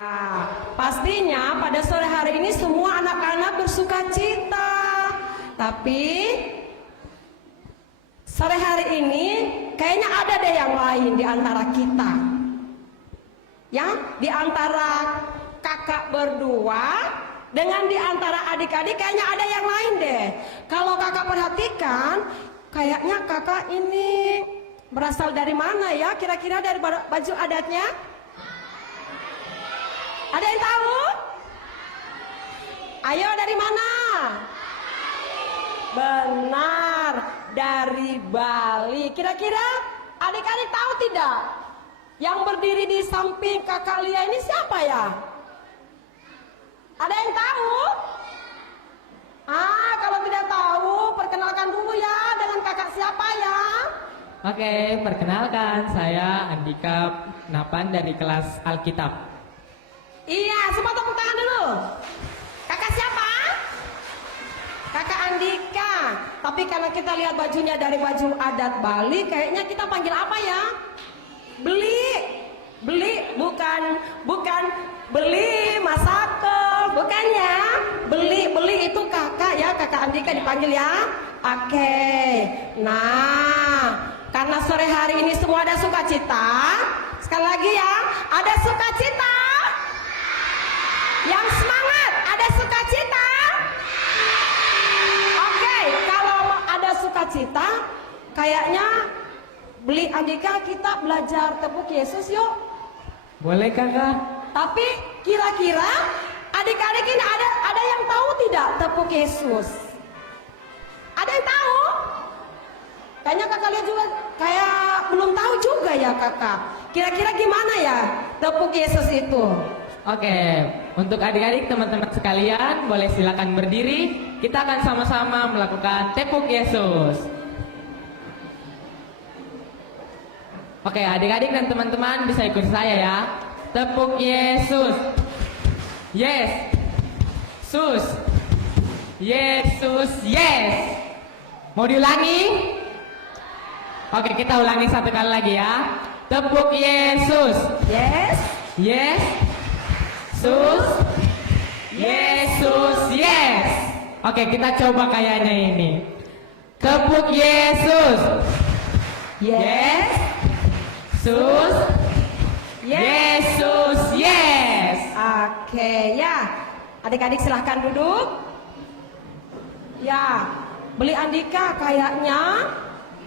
Nah, pastinya pada sore hari ini semua anak-anak bersuka cita. Tapi sore hari ini kayaknya ada deh yang lain di antara kita. Ya, di antara kakak berdua dengan di antara adik-adik kayaknya ada yang lain deh. Kalau kakak perhatikan, kayaknya kakak ini berasal dari mana ya? Kira-kira dari baju adatnya? Ada yang tahu? Ayo, dari mana? Benar, dari Bali. Kira-kira adik-adik tahu tidak? Yang berdiri di samping kakak Lia ini siapa ya? Ada yang tahu? Kalau tidak tahu, perkenalkan dulu ya dengan kakak siapa ya? Oke, perkenalkan saya Andika Napan dari kelas Alkitab. Iya, semua tepuk tangan dulu. Kakak siapa? Kakak Andika. Tapi karena kita lihat bajunya dari baju adat Bali, kayaknya kita panggil apa ya? Beli, bukan beli masakel, bukan ya? Beli itu kakak ya, kakak Andika dipanggil ya. Oke. Nah, karena sore hari ini semua ada sukacita. Sekali lagi ya, ada sukacita. Yang semangat, ada sukacita. Oke, kalau ada sukacita, kayaknya Beli Andika kita belajar tepuk Yesus yuk. Boleh kakak? Tapi kira-kira adik-adik ini ada yang tahu tidak tepuk Yesus? Ada yang tahu? Kayaknya kakak lihat juga kayak belum tahu juga ya kakak. Kira-kira gimana ya tepuk Yesus itu? Oke, untuk adik-adik teman-teman sekalian boleh silakan berdiri. Kita akan sama-sama melakukan tepuk Yesus. Oke, adik-adik dan teman-teman bisa ikut saya ya. Tepuk Yesus. Yes. Sus. Yesus, yes. Mau diulangi? Oke, kita ulangi satu kali lagi ya. Tepuk Yesus. Yes. Yes. Sus. Yesus, yes. Oke, kita coba kayaknya ini. Tepuk Yesus. Yes. Sus. Yes. Yesus, yes. Oke, ya. Adik-adik silahkan duduk. Ya, Beli Andika kayaknya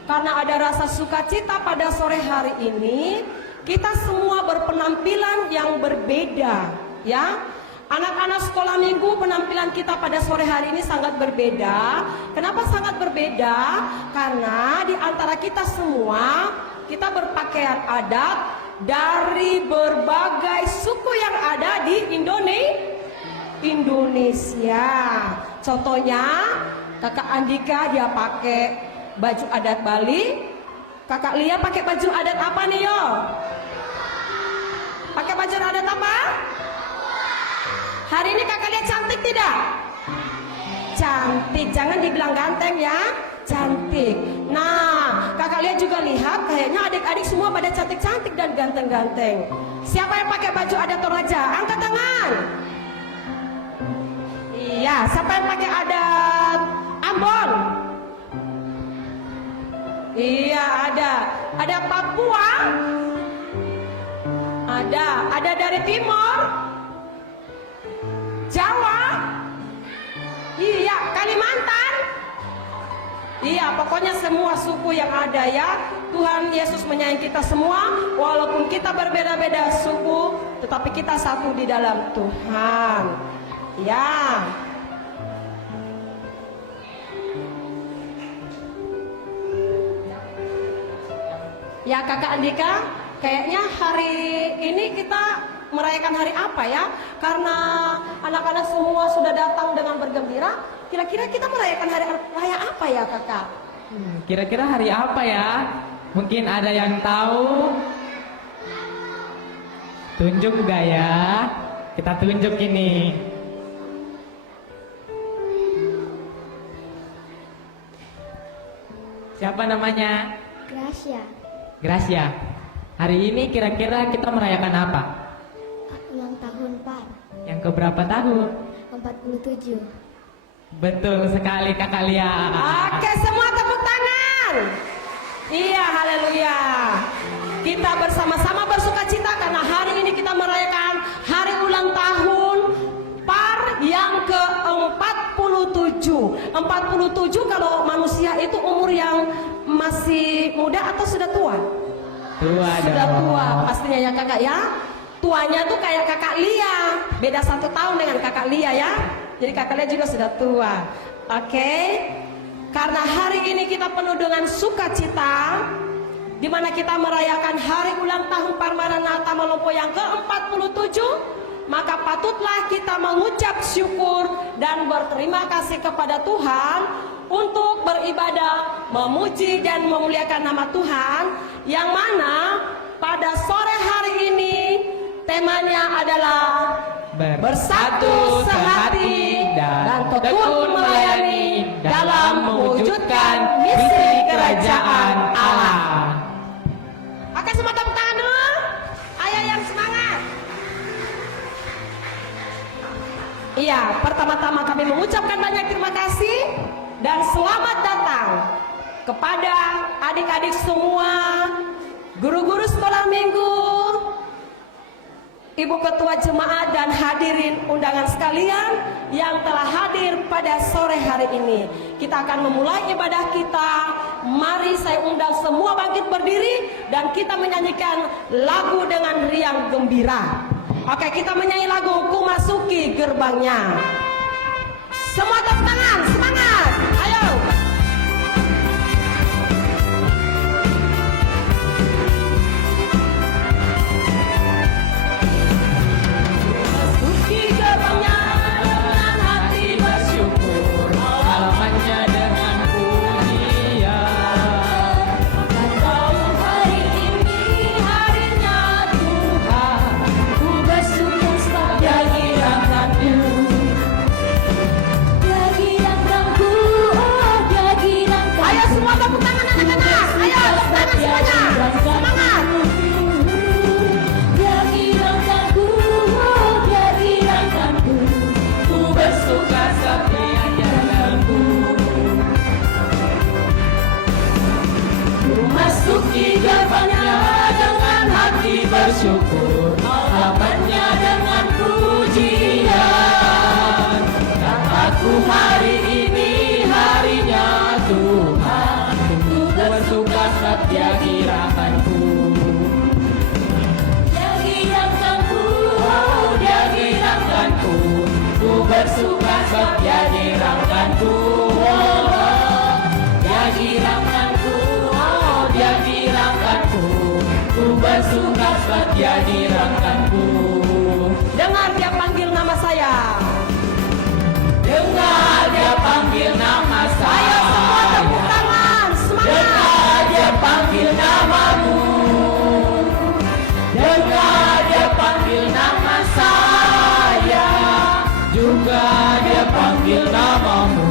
karena ada rasa sukacita pada sore hari ini, kita semua berpenampilan yang berbeda, ya. Anak-anak sekolah minggu penampilan kita pada sore hari ini sangat berbeda. Kenapa sangat berbeda? Karena di antara kita semua, kita berpakaian adat dari berbagai suku yang ada di Indonesia. Contohnya, kakak Andika dia pakai baju adat Bali. Kakak Lia pakai baju adat apa nih yo? Pakai baju adat apa? Hari ini kakak Lia cantik tidak? Cantik, jangan dibilang ganteng ya. Cantik. Nah, kakak Lia juga lihat kayaknya adik-adik semua pada cantik-cantik dan ganteng-ganteng. Siapa yang pakai baju adat Toraja? Angkat tangan. Iya, siapa yang pakai adat Ambon? Iya, ada. Ada Papua? Ada dari Timur? Jawa? Iya, Kalimantan? Iya, pokoknya semua suku yang ada ya. Tuhan Yesus menyayangi kita semua. Walaupun kita berbeda-beda suku, tetapi kita satu di dalam Tuhan. Ya. Ya kakak Andika, kayaknya hari ini kita merayakan hari apa ya? Karena anak-anak semua sudah datang dengan bergembira. Kira-kira kita merayakan hari raya apa ya kakak? Kira-kira hari apa ya? Mungkin ada yang tahu? Tunjuk gak ya? Kita tunjuk ini. Siapa namanya? Gracia. Hari ini kira-kira kita merayakan apa? Ulang tahun keberapa tahun? 47. Betul sekali Kakak Lia. Oke, semua tepuk tangan. Iya, haleluya. Kita bersama-sama bersuka cita karena hari ini kita merayakan hari ulang tahun PAR yang ke-47. 47 kalau manusia itu umur yang masih muda atau sudah tua? Tua Sudah dong. tua pastinya ya kakak ya. Tuanya tuh kayak kakak Lia, beda 1 tahun dengan kakak Lia ya. Jadi kakak Lia juga sudah tua. Oke. Karena hari ini kita penuh dengan sukacita, di mana kita merayakan hari ulang tahun PAR Maranatha Malompo yang ke-47, maka patutlah kita mengucap syukur dan berterima kasih kepada Tuhan untuk beribadah, memuji dan memuliakan nama Tuhan, yang mana pada sore hari ini temanya adalah bersatu sehati dan tekun melayani dalam mewujudkan misi kerajaan Allah. Oke, semua tepuk tangan dulu. Ayo yang semangat. Iya, pertama-tama kami mengucapkan banyak terima kasih dan selamat datang kepada adik-adik semua, guru-guru sekolah minggu, Ibu Ketua Jemaat dan hadirin undangan sekalian yang telah hadir pada sore hari ini. Kita akan memulai ibadah kita. Mari saya undang semua bangkit berdiri dan kita menyanyikan lagu dengan riang gembira. Oke, kita menyanyi lagu Ku Masuki Gerbangnya. Semua tepuk tangan, semangat. Ayo. Masuki gerbangnya dengan hati bersyukur, Halamannya dengan pujian. dan tahu hari ini harinya Tuhan. Ku bersyukur sebab Dia girangkanku. Dia girangkanku, oh dia girangkanku. Ayo semua tepuk tangan anak-anak. Ayo tepuk tangan semuanya. Semangat. Dia girangkanku, oh dia girangkanku. Ku bersuka setia jalanku. Ku masuki gerbangnya dengan hati bersyukur, halamannya dengan pujian. Kataku hari ini harinya Tuhan, ku bersuka setia gerakanku. Dia girangkanku, Oh, Dia girangkanku, ku bersuka sebab Dia girangkanku. Oh, Dia girangkanku, oh Dia girangkanku, ku bersuka sebab Dia girangkanku. Dengar Dia panggil nama saya. Dengar Dia panggil nama Ayo saya. semua tepuk tangan. Semangat. Dengar Dia panggil namamu. Dengar Dia panggil nama saya. Juga Dia panggil namamu.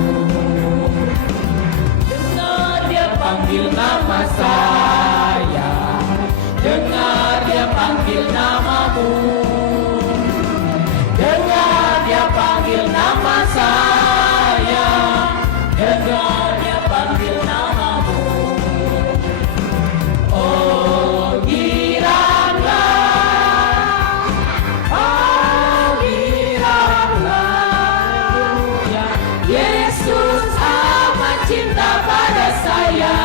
Dengar Dia panggil nama saya. Dengar Dia panggil namamu. Dengar Dia panggil nama saya. Dengar Dia panggil namamu. Oh giranglah, oh giranglah, ya Yesus amat cinta pada saya.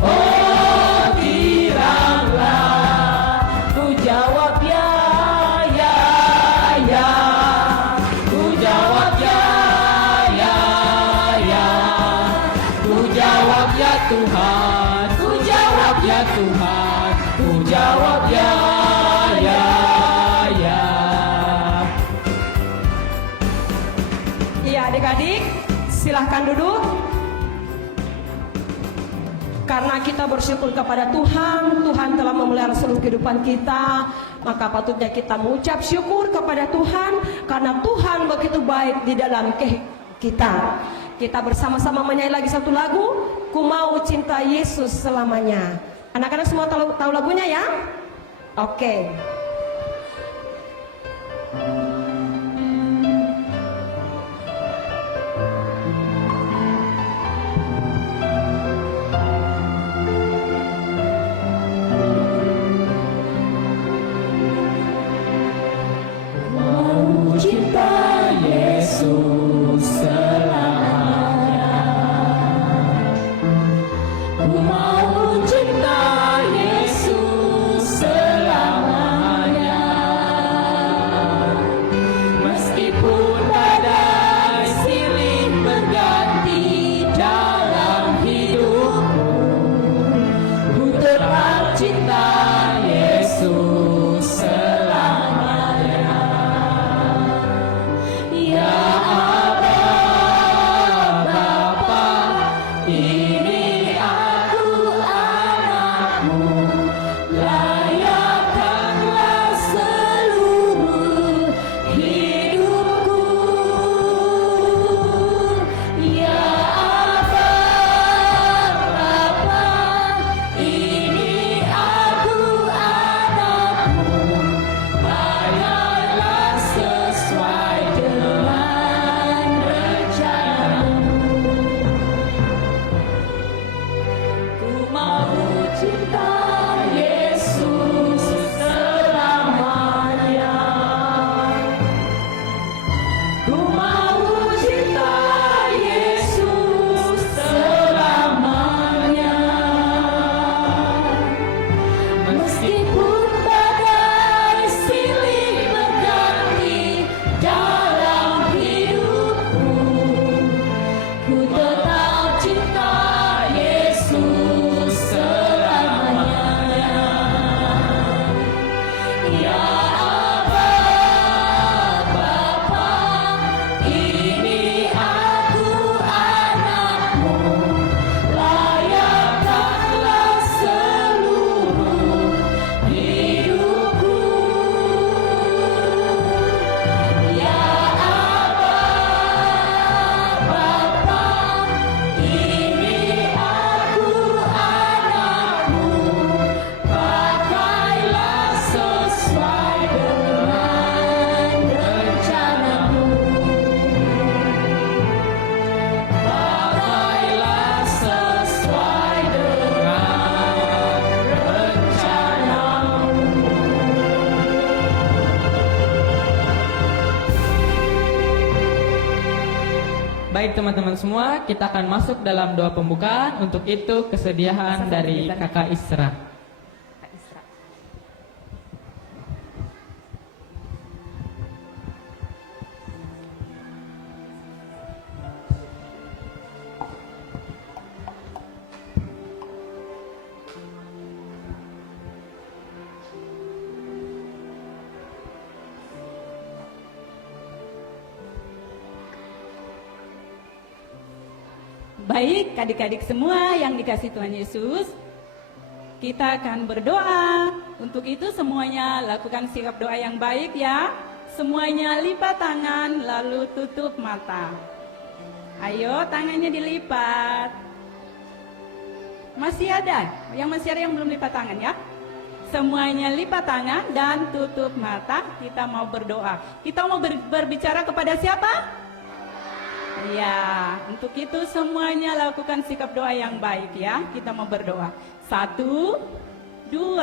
Oh giranglah, ku jawab ya, ya, ya. Ku jawab ya, ya, ya. Ku jawab ya Tuhan, ku jawab ya Tuhan, ku jawab ya, ya, ya. Iya adik-adik, silahkan duduk. Karena kita bersyukur kepada Tuhan, Tuhan telah memelihara seluruh kehidupan kita, maka patutnya kita mengucap syukur kepada Tuhan, karena Tuhan begitu baik di dalam kita. Kita bersama-sama menyanyi lagi satu lagu, Ku Mau Cinta Yesus Selamanya. Anak-anak semua tahu lagunya ya? Oke. Baik teman-teman semua, kita akan masuk dalam doa pembukaan. Untuk itu kesediaan dari Kakak Isra. Baik, adik-adik semua yang dikasih Tuhan Yesus, kita akan berdoa. Untuk itu semuanya lakukan sikap doa yang baik ya. Semuanya lipat tangan lalu tutup mata. Ayo tangannya dilipat. Masih ada? Yang masih ada yang belum lipat tangan ya? Semuanya lipat tangan dan tutup mata. Kita mau berdoa. Kita mau berbicara kepada siapa? Ya, untuk itu semuanya lakukan sikap doa yang baik ya. Kita mau berdoa. 1, 2,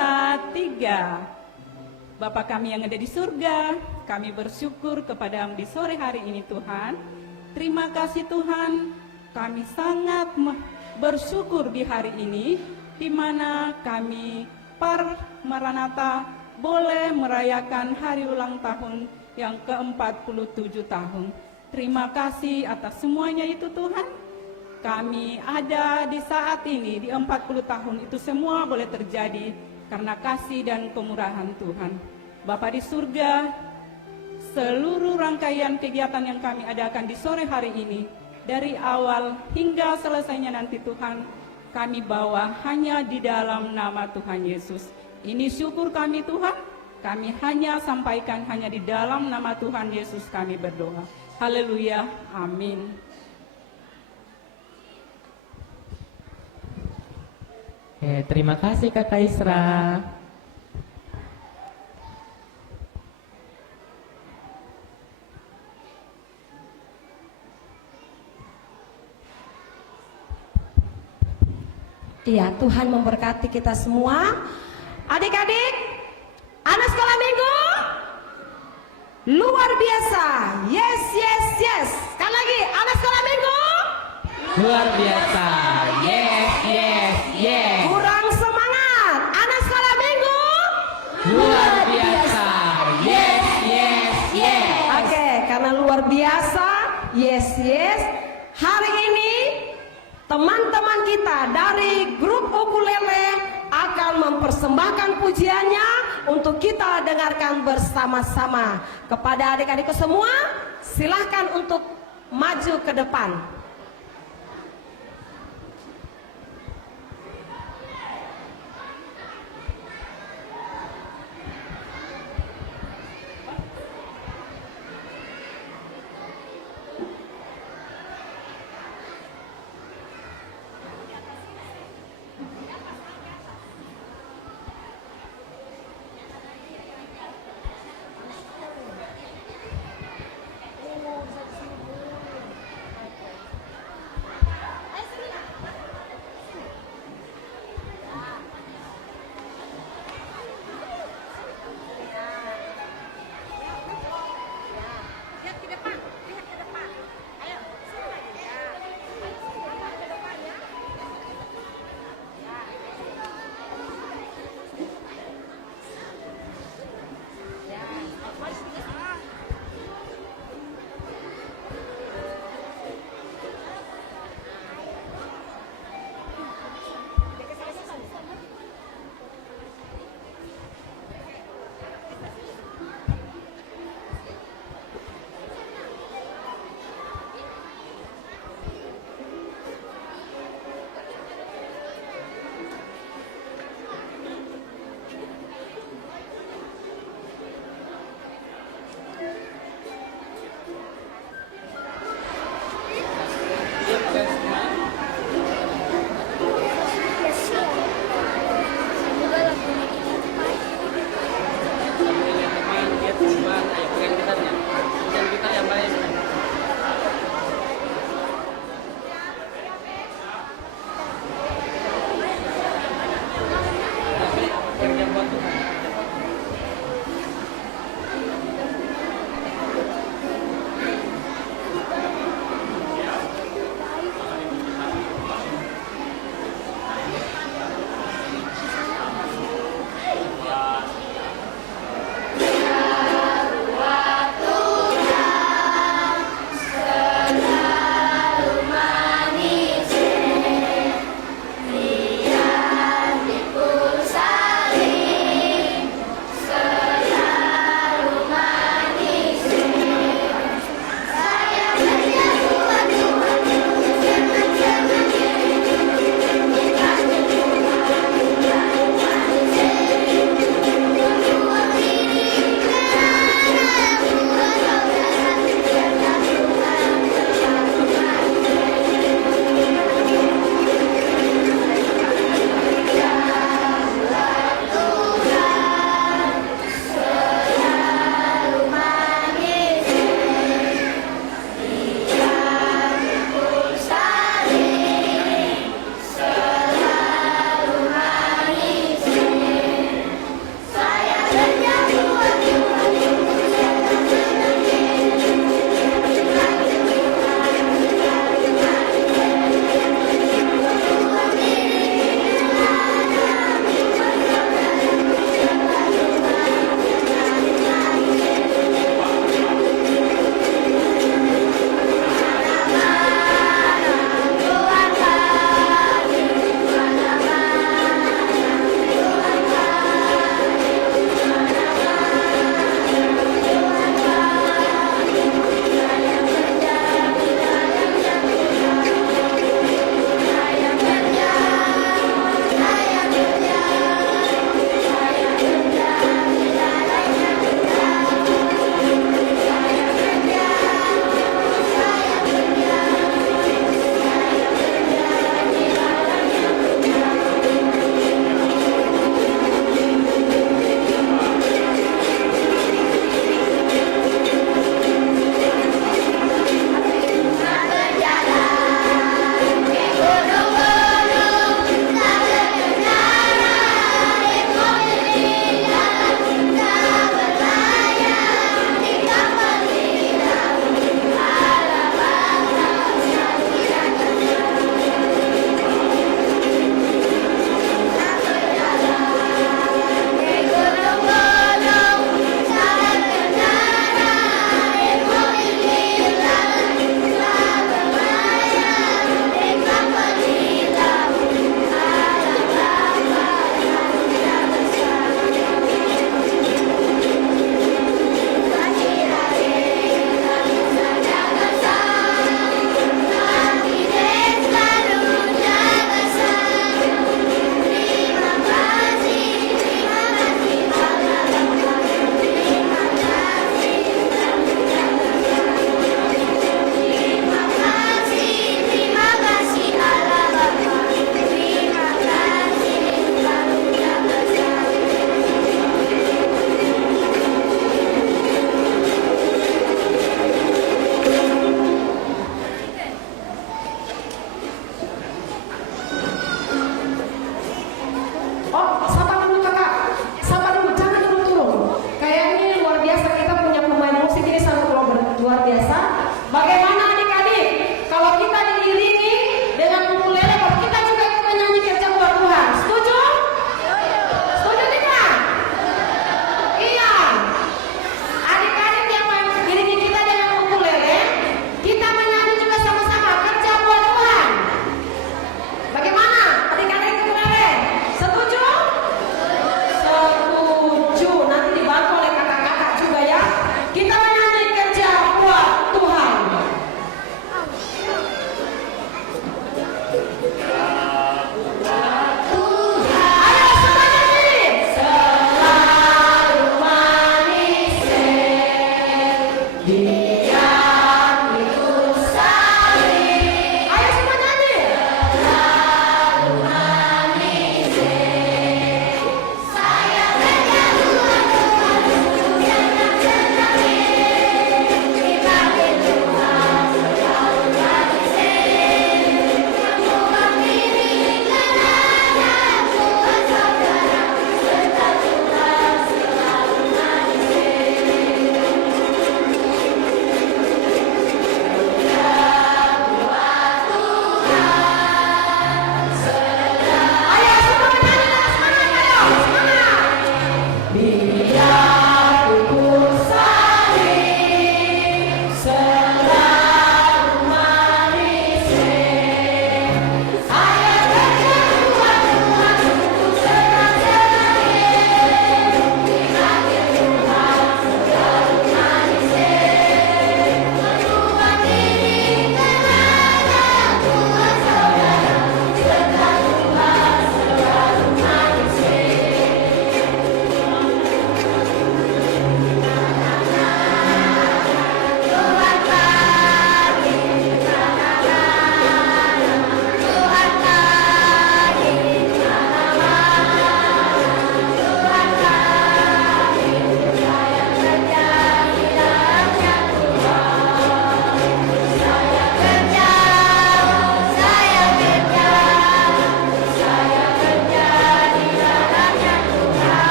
3. Bapa kami yang ada di surga, kami bersyukur kepadamu di sore hari ini Tuhan. Terima kasih Tuhan, kami sangat bersyukur di hari ini, di mana kami Maranatha boleh merayakan hari ulang tahun yang ke-47 tahun. Terima kasih atas semuanya itu Tuhan. Kami ada di saat ini, di 40 tahun itu semua boleh terjadi karena kasih dan kemurahan Tuhan. Bapa di surga, seluruh rangkaian kegiatan yang kami adakan di sore hari ini, dari awal hingga selesainya nanti Tuhan, kami bawa hanya di dalam nama Tuhan Yesus. Ini syukur kami Tuhan, kami hanya sampaikan hanya di dalam nama Tuhan Yesus kami berdoa. Haleluya, amin. Oke, terima kasih Kakak Isra. Iya, Tuhan memberkati kita semua. Adik-adik, anak sekolah minggu luar biasa. Yes, yes, yes. Sekali lagi, anak sekolah minggu Luar biasa. Yes, yes, yes. kurang semangat. Anak sekolah minggu Luar biasa. Yes, yes, yes. Oke, karena luar biasa. Yes, yes. Hari ini teman-teman kita dari grup ukulele akan mempersembahkan pujiannya untuk kita dengarkan bersama-sama. Kepada adik-adikku semua, silahkan untuk maju ke depan.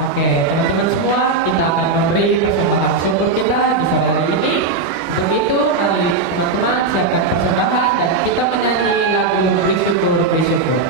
Oke, teman-teman semua, kita akan memberi persembahan syukur kita di sore hari ini. Untuk itu, mari teman-teman siapkan persembahan dan kita menyanyi lagu bersyukur, bersyukur.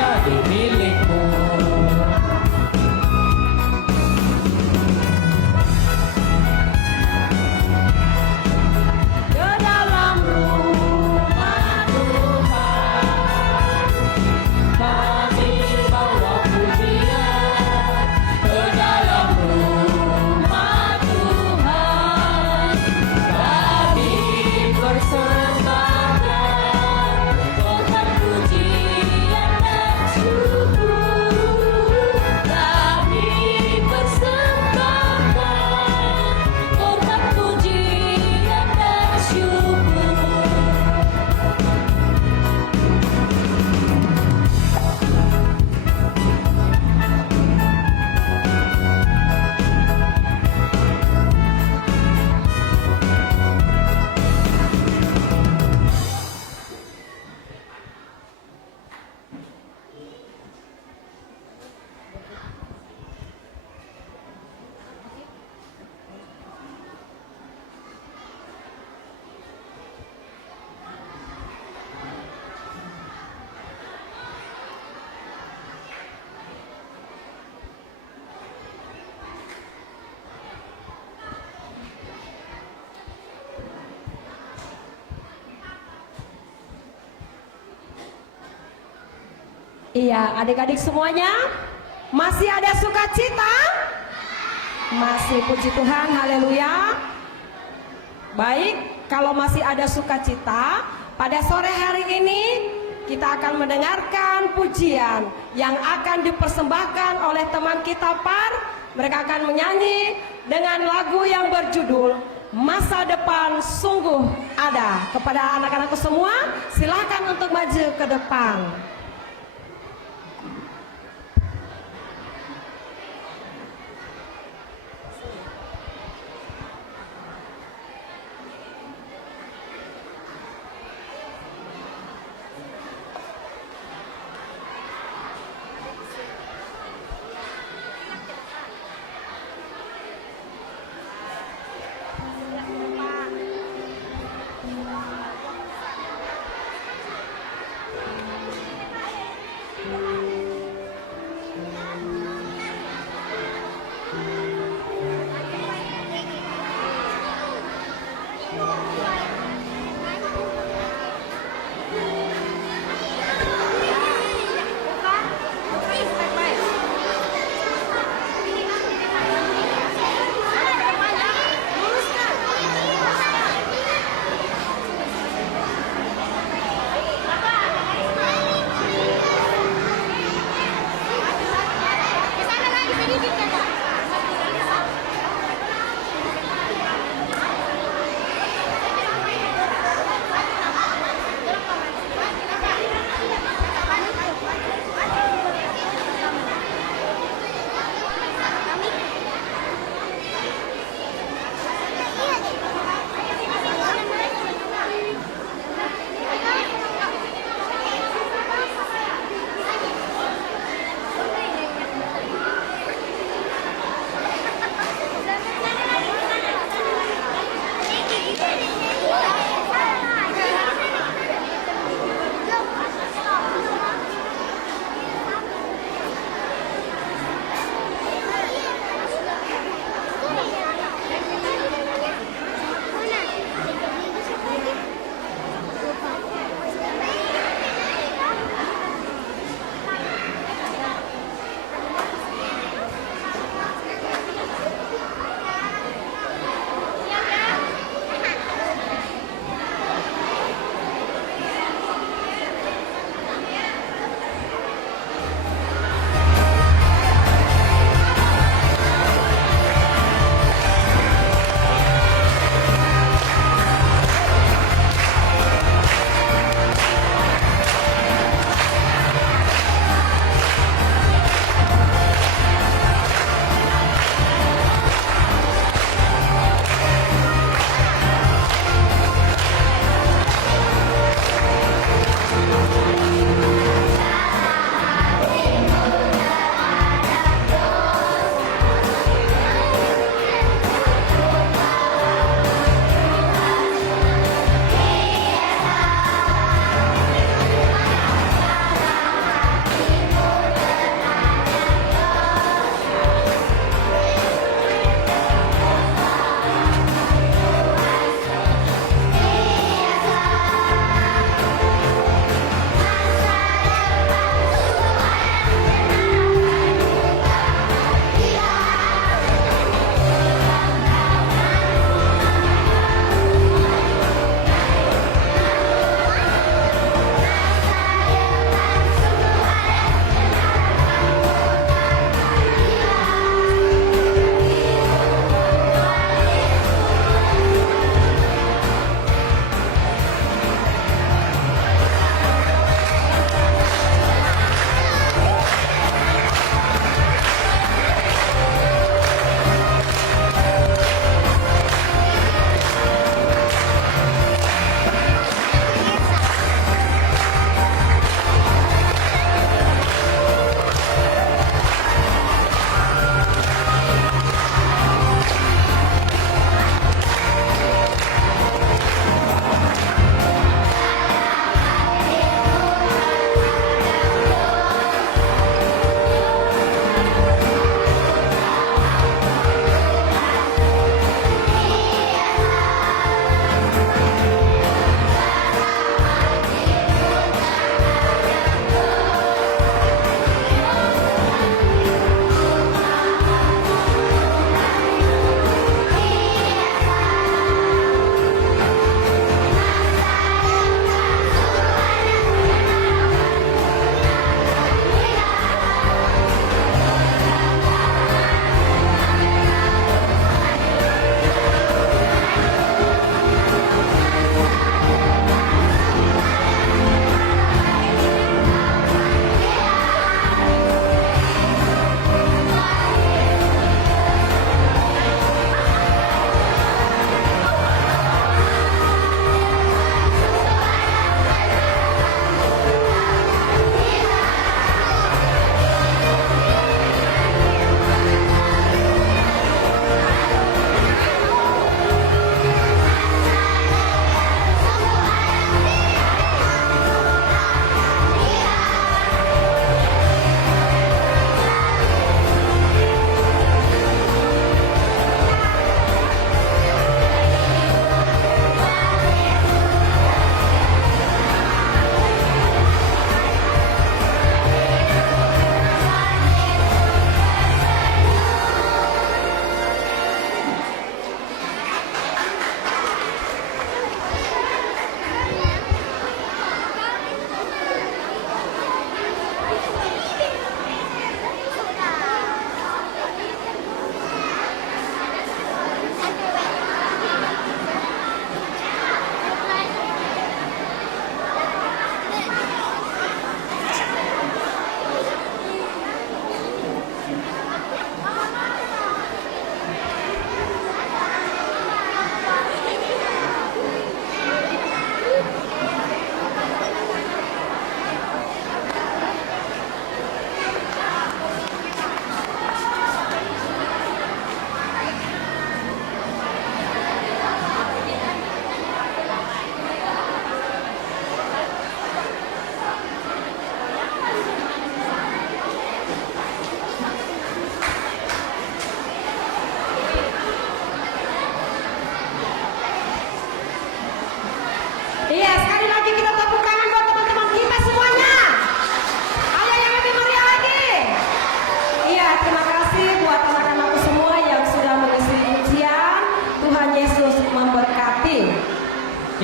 jadi milikmu. Iya, adik-adik semuanya masih ada sukacita? Masih, puji Tuhan, haleluya. Baik, kalau masih ada sukacita, pada sore hari ini kita akan mendengarkan pujian yang akan dipersembahkan oleh teman kita Par. Mereka akan menyanyi dengan lagu yang berjudul Masa Depan Sungguh Ada. Kepada anak-anakku semua, silakan untuk maju ke depan.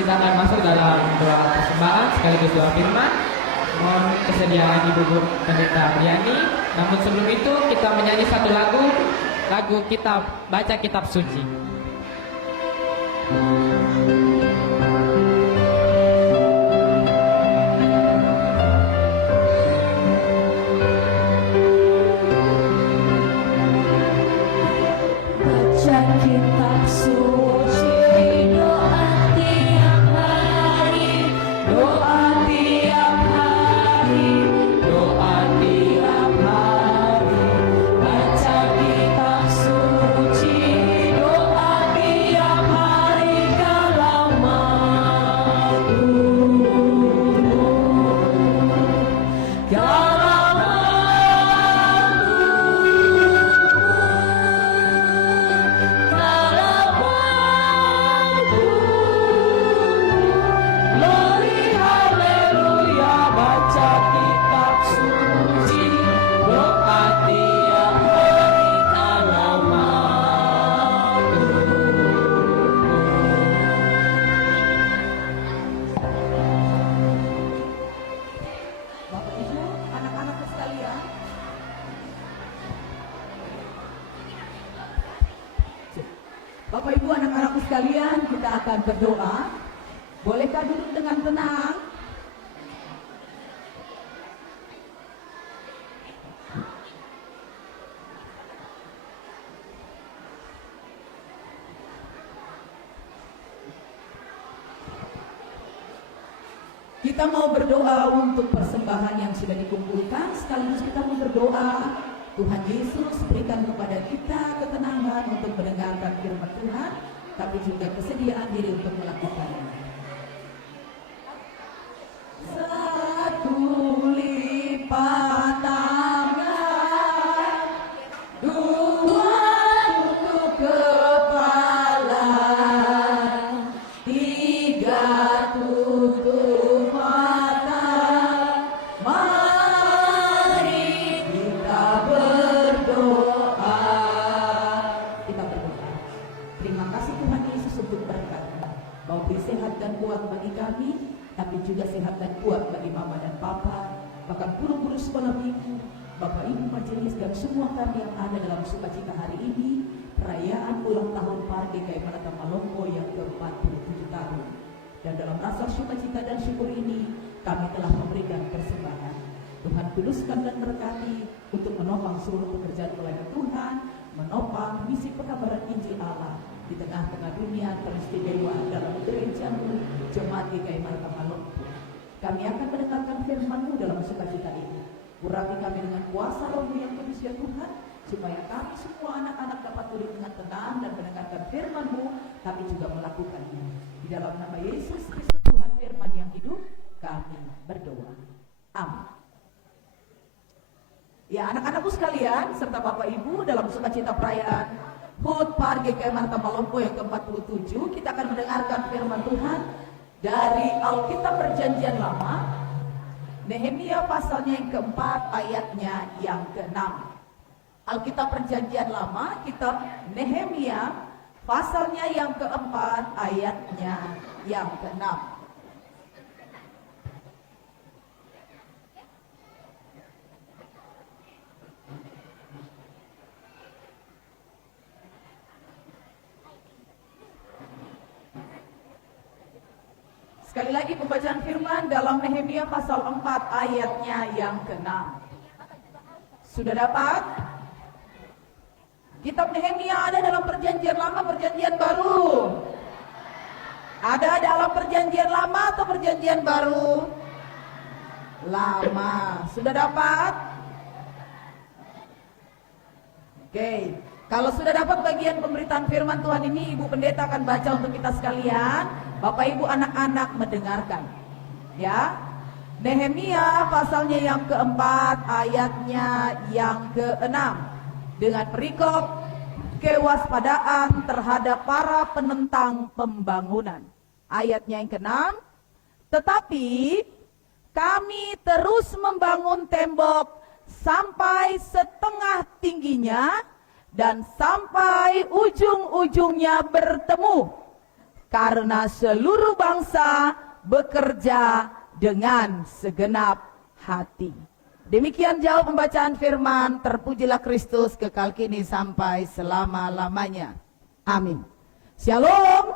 kita akan masuk dalam doa persembahan sekaligus doa firman. Mohon kesediaan Ibu Pendeta Briani. Namun sebelum itu kita menyanyi satu lagu kitab, baca kitab suci. Baca kitab suci, doa tiap hari, doa tiap hari, doa tiap hari. Baca kitab suci, doa tiap hari kalau mampu. Kalau mampu, kalau mampu. Glory haleluya, baca kitab suci, doa tiap hari kalau mampu. Bapak Ibu, anak-anakku sekalian, Bapak Ibu, anak-anakku sekalian, kita akan berdoa. Bolehkah duduk dengan tenang? Kita mau berdoa untuk persembahan yang sudah dikumpulkan, sekaligus kita mau berdoa Tuhan Yesus berikan kepada kita ketenangan untuk mendengarkan firman Tuhan, tapi juga kesediaan diri untuk melakukannya. Satu lipat tangan, dua untuk kepala, tiga tutup mata. Mari kita berdoa. Kita berdoa. Terima kasih Tuhan Yesus untuk berkat-Mu. Mau beri sehat dan kuat bagi kami, tapi juga sehat dan kuat bagi mama dan papa, bahkan guru-guru sekolah minggu, Bapak Ibu majelis dan semua kami yang ada dalam sukacita hari ini, perayaan ulang tahun Parge GKI Malaka Malombo yang ke-47 tahun. Dan dalam rasa sukacita dan syukur ini, kami telah memberikan persembahan. Tuhan kuluskan dan berkati untuk menopang seluruh pekerjaan pelayanan Tuhan, menopang misi pekabaran Injil Allah di tengah-tengah dunia peristiwa dalam gereja-Mu, Jemaat GKI Malaka Malombo. Kami akan mendengarkan firman-Mu dalam sukacita ini. Urapi kami dengan kuasa Roh-Mu yang kudus ya Tuhan, supaya kami semua anak-anak dapat duduk dengan tenang dan mendengarkan firman-Mu, tapi juga melakukannya. Di dalam nama Yesus Kristus Tuhan firman yang hidup, kami berdoa. Amin. Ya, anak-anakku sekalian serta Bapak Ibu, dalam sukacita perayaan HUT Parge GKI Malaka Malombo yang ke-47, kita akan mendengarkan firman Tuhan dari Alkitab Perjanjian Lama, Nehemia pasalnya yang keempat, ayatnya yang ke-6. Alkitab Perjanjian Lama, kitab Nehemia pasalnya yang keempat, ayatnya yang ke-6. Sekali lagi pembacaan firman dalam Nehemia pasal 4 ayatnya yang ke-6. Sudah dapat? Kitab Nehemia ada dalam perjanjian lama, perjanjian baru? Ada dalam perjanjian lama atau perjanjian baru? Lama. Sudah dapat? Oke. Kalau sudah dapat bagian pemberitaan firman Tuhan ini, Ibu Pendeta akan baca untuk kita sekalian. Bapak Ibu anak-anak mendengarkan. Ya. Nehemia pasalnya yang keempat, ayatnya yang ke-6. Dengan perikop kewaspadaan terhadap para penentang pembangunan. Ayatnya yang ke-6. Tetapi kami terus membangun tembok sampai setengah tingginya dan sampai ujung-ujungnya bertemu. karena seluruh bangsa bekerja dengan segenap hati. Demikian jauh pembacaan firman. Terpujilah Kristus kekal kini sampai selama-lamanya. Amin. Shalom.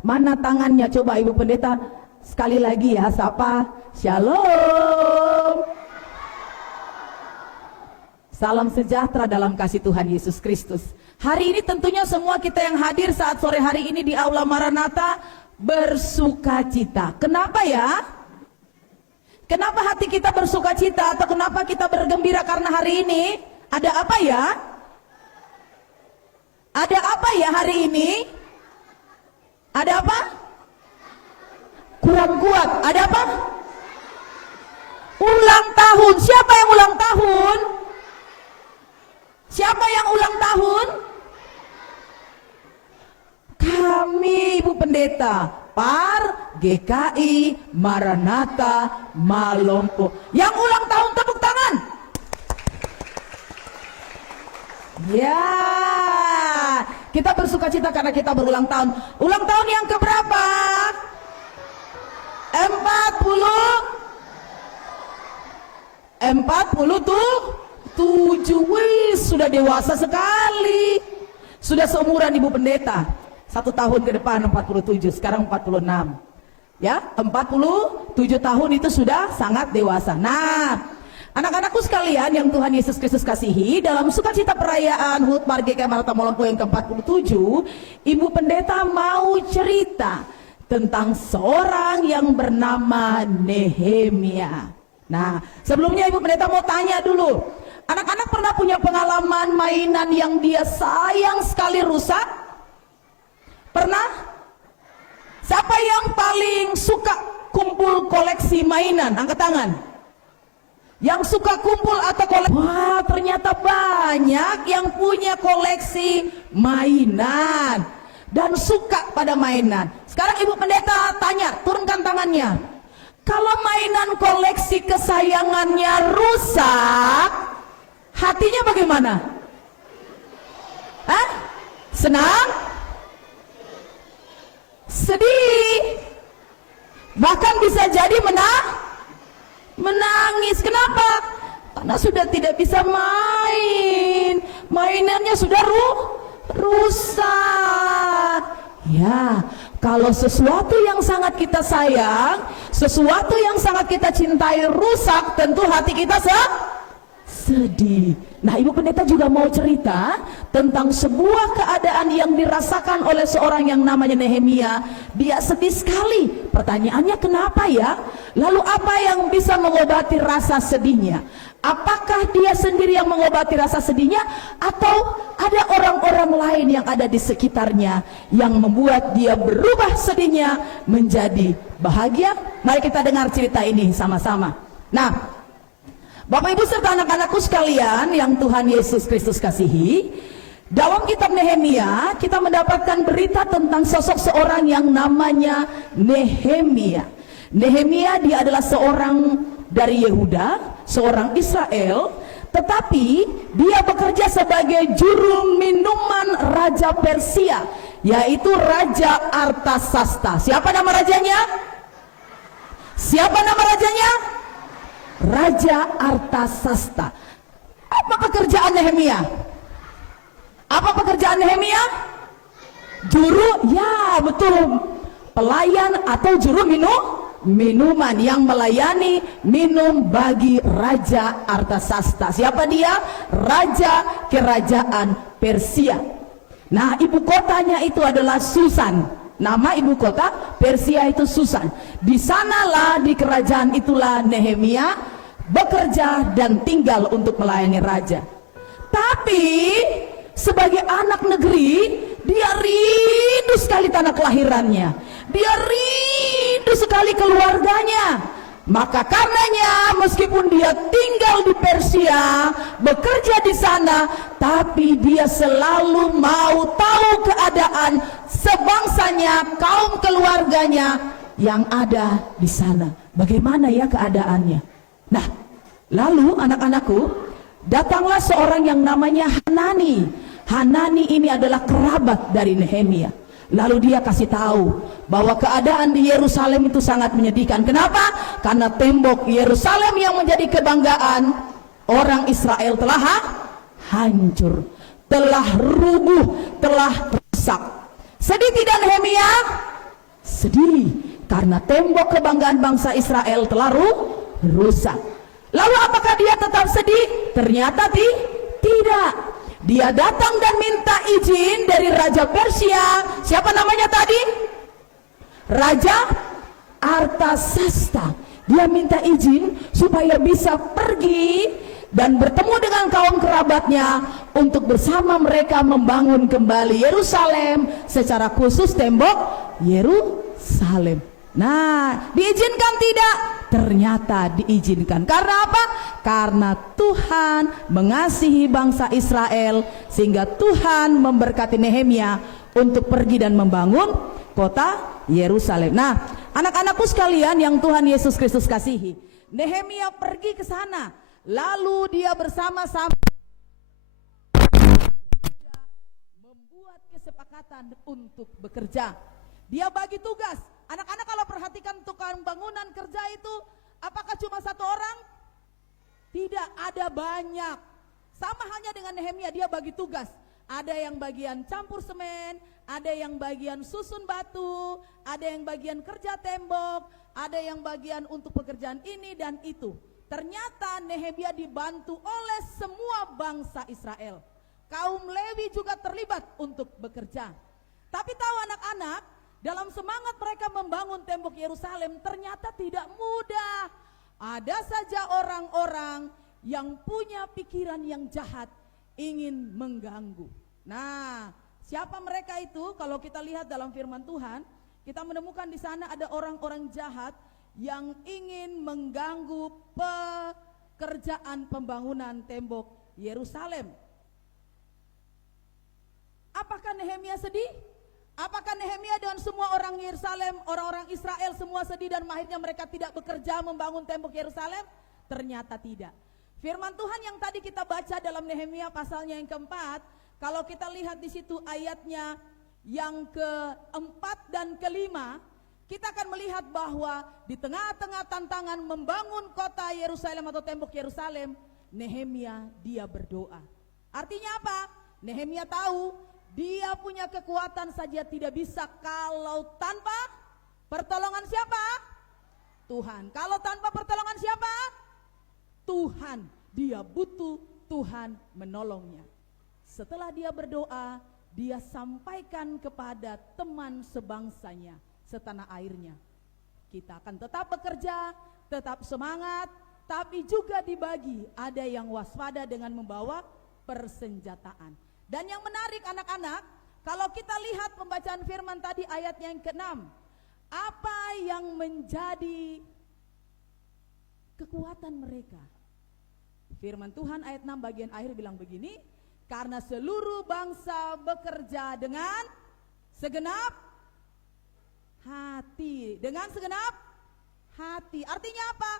Mana tangannya coba Ibu Pendeta? Sekali lagi ya, sapa. Shalom. Salam sejahtera dalam kasih Tuhan Yesus Kristus. Hari ini tentunya semua kita yang hadir saat sore hari ini di Aula Maranatha bersuka cita. Kenapa ya? Kenapa hati kita bersuka cita atau kenapa kita bergembira karena hari ini? Ada apa ya? Ada apa ya hari ini? Ada apa? Kurang kuat. Ada apa? Ulang tahun. Siapa yang ulang tahun? Siapa yang ulang tahun? Kami Ibu Pendeta Par GKI Maranatha Malompo. Yang ulang tahun tepuk tangan. Ya, kita bersuka cita karena kita berulang tahun. Ulang tahun yang keberapa? 47. Wih, sudah dewasa sekali. Sudah seumuran Ibu Pendeta. 1 tahun ke depan 47, sekarang 46. Ya, 47 tahun itu sudah sangat dewasa. Nah, anak-anakku sekalian yang Tuhan Yesus Kristus kasihi, dalam sukacita perayaan HUT Par GKI Maranatha Malompo yang ke-47, Ibu Pendeta mau cerita tentang seorang yang bernama Nehemia. Nah, sebelumnya Ibu Pendeta mau tanya dulu, anak-anak pernah punya pengalaman mainan yang dia sayang sekali rusak? Pernah? Siapa yang paling suka kumpul koleksi mainan? Angkat tangan. Yang suka kumpul atau koleksi? Wah, ternyata banyak yang punya koleksi mainan dan suka pada mainan. Sekarang Ibu Pendeta tanya, turunkan tangannya. Kalau mainan koleksi kesayangannya rusak, hatinya bagaimana? Hah? Senang? Sedih? Bahkan bisa jadi menangis. Kenapa? Karena sudah tidak bisa main. Mainannya sudah rusak. Ya, kalau sesuatu yang sangat kita sayang, sesuatu yang sangat kita cintai rusak, tentu hati kita sedih. Nah, Ibu Pendeta juga mau cerita tentang sebuah keadaan yang dirasakan oleh seorang yang namanya Nehemia. Dia sedih sekali. Pertanyaannya kenapa ya? Lalu apa yang bisa mengobati rasa sedihnya? Apakah dia sendiri yang mengobati rasa sedihnya atau ada orang-orang lain yang ada di sekitarnya yang membuat dia berubah sedihnya menjadi bahagia? Mari kita dengar cerita ini sama-sama. Nah, Bapak Ibu serta anak-anakku sekalian yang Tuhan Yesus Kristus kasihi, dalam kitab Nehemia kita mendapatkan berita tentang sosok seorang yang namanya Nehemia. Nehemia dia adalah seorang dari Yehuda, seorang Israel, tetapi dia bekerja sebagai juru minuman Raja Persia, yaitu Raja Artasasta. Siapa nama rajanya? Siapa nama rajanya? Raja Artasasta. Apa pekerjaan Nehemia? Apa pekerjaan Nehemia? Juru, ya betul, pelayan atau juru minuman yang melayani minum bagi Raja Artasasta. Siapa dia? Raja kerajaan Persia. Nah, ibu kotanya itu adalah Susan. Nama ibu kota Persia itu Susan. Di sanalah, di kerajaan itulah Nehemia bekerja dan tinggal untuk melayani raja. Tapi sebagai anak negeri, dia rindu sekali tanah kelahirannya. Dia rindu sekali keluarganya. Maka karenanya meskipun dia tinggal di Persia, bekerja di sana, tapi dia selalu mau tahu keadaan sebangsanya, kaum keluarganya yang ada di sana. Bagaimana ya keadaannya? Nah, lalu anak-anakku, datanglah seorang yang namanya Hanani. Hanani ini adalah kerabat dari Nehemia. Lalu dia kasih tahu bahwa keadaan di Yerusalem itu sangat menyedihkan. Kenapa? Karena tembok Yerusalem yang menjadi kebanggaan orang Israel telah hancur, telah rubuh, telah rusak. Sedih tidak Nehemia? Sedih, karena tembok kebanggaan bangsa Israel telah rusak. Lalu apakah dia tetap sedih? Ternyata tidak. Dia datang dan minta izin dari Raja Persia. Siapa namanya tadi? Raja Artasasta. Dia minta izin supaya bisa pergi dan bertemu dengan kaum kerabatnya untuk bersama mereka membangun kembali Yerusalem, secara khusus tembok Yerusalem. Nah, diizinkan tidak? Ternyata diizinkan. Karena apa? Karena Tuhan mengasihi bangsa Israel, sehingga Tuhan memberkati Nehemia untuk pergi dan membangun kota Yerusalem. Nah, anak-anakku sekalian yang Tuhan Yesus Kristus kasihi, Nehemia pergi ke sana, lalu dia bersama-sama membuat kesepakatan untuk bekerja. Dia bagi tugas. Anak-anak kalau perhatikan tukang bangunan kerja itu, apakah cuma satu orang? Tidak, ada banyak. Sama halnya dengan Nehemia, dia bagi tugas. Ada yang bagian campur semen, ada yang bagian susun batu, ada yang bagian kerja tembok, ada yang bagian untuk pekerjaan ini dan itu. Ternyata Nehemia dibantu oleh semua bangsa Israel. Kaum Lewi juga terlibat untuk bekerja. Tapi tahu anak-anak, dalam semangat mereka membangun tembok Yerusalem ternyata tidak mudah. Ada saja orang-orang yang punya pikiran yang jahat, ingin mengganggu. Nah, siapa mereka itu? Kalau kita lihat dalam firman Tuhan, kita menemukan di sana ada orang-orang jahat yang ingin mengganggu pekerjaan pembangunan tembok Yerusalem. Apakah Nehemia sedih? Apakah Nehemia dan semua orang Yerusalem, orang-orang Israel semua sedih dan akhirnya mereka tidak bekerja membangun tembok Yerusalem? Ternyata tidak. Firman Tuhan yang tadi kita baca dalam Nehemia pasalnya yang keempat, kalau kita lihat di situ ayatnya yang keempat dan kelima, kita akan melihat bahwa di tengah-tengah tantangan membangun kota Yerusalem atau tembok Yerusalem, Nehemia dia berdoa. Artinya apa? Nehemia tahu dia punya kekuatan saja tidak bisa kalau tanpa pertolongan siapa? Tuhan. Kalau tanpa pertolongan siapa? Tuhan. Dia butuh Tuhan menolongnya. Setelah dia berdoa, dia sampaikan kepada teman sebangsanya setanah airnya. Kita akan tetap bekerja, tetap semangat, tapi juga dibagi. Ada yang waspada dengan membawa persenjataan. Dan yang menarik anak-anak, kalau kita lihat pembacaan firman tadi ayatnya yang ke-6, apa yang menjadi kekuatan mereka? Firman Tuhan ayat 6 bagian akhir bilang begini, karena seluruh bangsa bekerja dengan segenap hati. Dengan segenap hati. Artinya apa?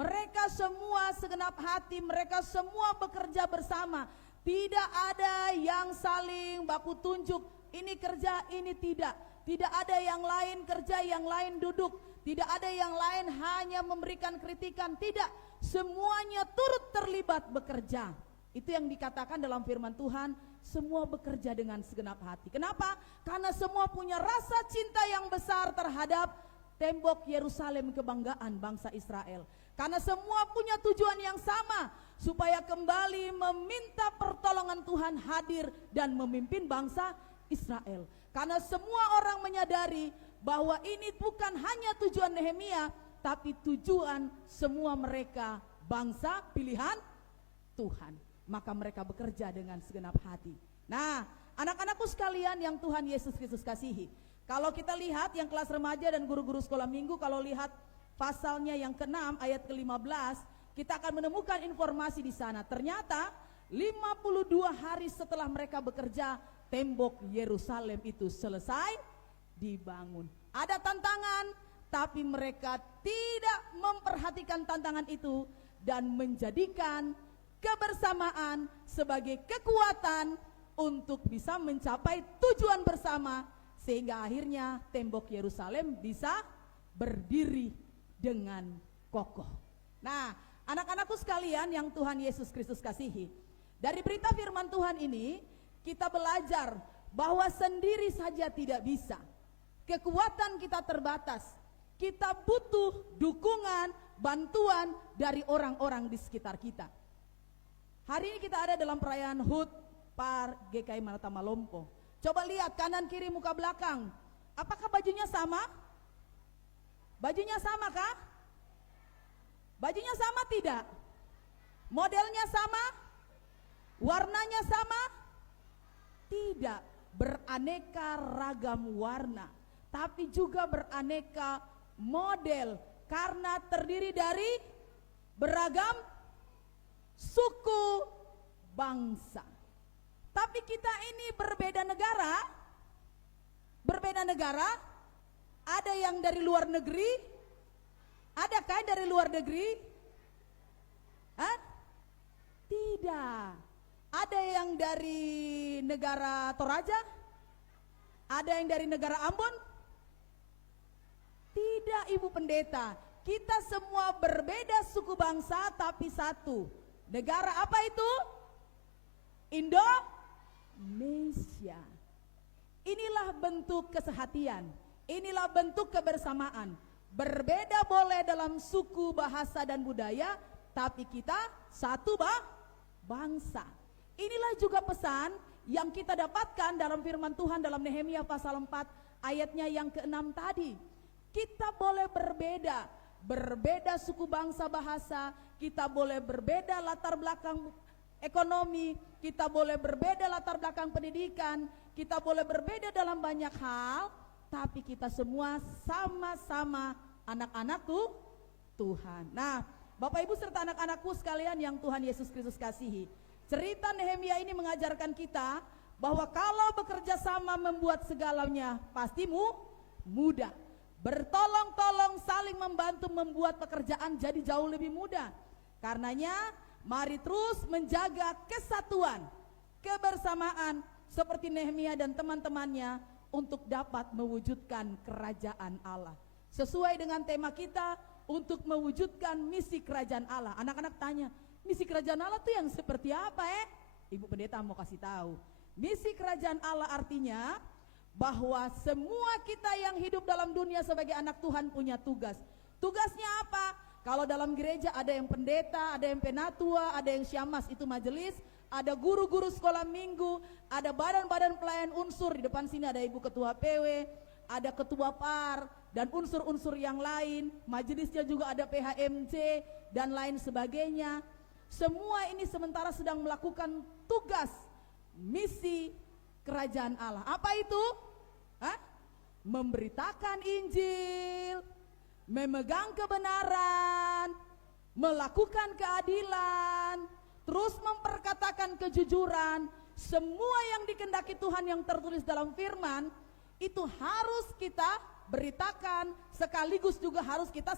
Mereka semua segenap hati, mereka semua bekerja bersama. Tidak ada yang saling baku tunjuk, ini kerja, ini tidak. Tidak ada yang lain kerja, yang lain duduk. Tidak ada yang lain hanya memberikan kritikan, tidak. Semuanya turut terlibat bekerja. Itu yang dikatakan dalam firman Tuhan, semua bekerja dengan segenap hati. Kenapa? Karena semua punya rasa cinta yang besar terhadap tembok Yerusalem kebanggaan bangsa Israel. Karena semua punya tujuan yang sama, supaya kembali meminta pertolongan Tuhan hadir dan memimpin bangsa Israel. Karena semua orang menyadari bahwa ini bukan hanya tujuan Nehemia, tapi tujuan semua mereka bangsa pilihan Tuhan. Maka mereka bekerja dengan segenap hati. Nah, anak-anakku sekalian yang Tuhan Yesus Kristus kasihi, kalau kita lihat yang kelas remaja dan guru-guru sekolah minggu, kalau lihat pasalnya yang ke-6 ayat ke-15, kita akan menemukan informasi di sana. Ternyata 52 hari setelah mereka bekerja, tembok Yerusalem itu selesai dibangun. Ada tantangan, tapi mereka tidak memperhatikan tantangan itu dan menjadikan kebersamaan sebagai kekuatan untuk bisa mencapai tujuan bersama, sehingga akhirnya tembok Yerusalem bisa berdiri dengan kokoh. Nah, anak-anakku sekalian yang Tuhan Yesus Kristus kasihi, dari berita firman Tuhan ini kita belajar bahwa sendiri saja tidak bisa. Kekuatan kita terbatas. Kita butuh dukungan, bantuan dari orang-orang di sekitar kita. Hari ini kita ada dalam perayaan HUT Par GKI Maratama Lompo. Coba lihat kanan kiri muka belakang. Apakah bajunya sama? Bajunya sama kah? Bajunya sama tidak? Modelnya sama? Warnanya sama? Tidak. Beraneka ragam warna, tapi juga beraneka model, karena terdiri dari beragam suku bangsa. Tapi kita ini berbeda negara. Berbeda negara. Ada yang dari luar negeri. Adakah dari luar negeri? Hah? Tidak. Ada yang dari negara Toraja? Ada yang dari negara Ambon? Tidak, Ibu Pendeta. Kita semua berbeda suku bangsa tapi satu. Negara apa itu? Indonesia. Inilah bentuk kesehatian. Inilah bentuk kebersamaan. Berbeda boleh dalam suku, bahasa dan budaya, tapi kita satu bangsa. Inilah juga pesan yang kita dapatkan dalam firman Tuhan dalam Nehemia pasal 4 ayatnya yang ke-6 tadi. Kita boleh berbeda, berbeda suku bangsa bahasa, kita boleh berbeda latar belakang ekonomi, kita boleh berbeda latar belakang pendidikan, kita boleh berbeda dalam banyak hal, tapi kita semua sama-sama anak-anakku Tuhan. Nah, Bapak Ibu serta anak-anakku sekalian yang Tuhan Yesus Kristus kasihi, cerita Nehemia ini mengajarkan kita bahwa kalau bekerja sama membuat segalanya pasti mudah. Bertolong-tolong saling membantu membuat pekerjaan jadi jauh lebih mudah. Karenanya mari terus menjaga kesatuan, kebersamaan seperti Nehemia dan teman-temannya untuk dapat mewujudkan kerajaan Allah. Sesuai dengan tema kita untuk mewujudkan misi kerajaan Allah. Anak-anak tanya, misi kerajaan Allah itu yang seperti apa Ibu Pendeta mau kasih tahu. Misi kerajaan Allah artinya bahwa semua kita yang hidup dalam dunia sebagai anak Tuhan punya tugas. Tugasnya apa? Kalau dalam gereja ada yang pendeta, ada yang penatua, ada yang syamas itu majelis, ada guru-guru sekolah minggu, ada badan-badan pelayan unsur, di depan sini ada ibu ketua PW, ada ketua PAR dan unsur-unsur yang lain, majelisnya juga ada PHMC dan lain sebagainya. Semua ini sementara sedang melakukan tugas misi kerajaan Allah. Apa itu? Memberitakan Injil, memegang kebenaran, melakukan keadilan, terus memperkatakan kejujuran. Semua yang dikehendaki Tuhan yang tertulis dalam firman itu harus kita beritakan, sekaligus juga harus kita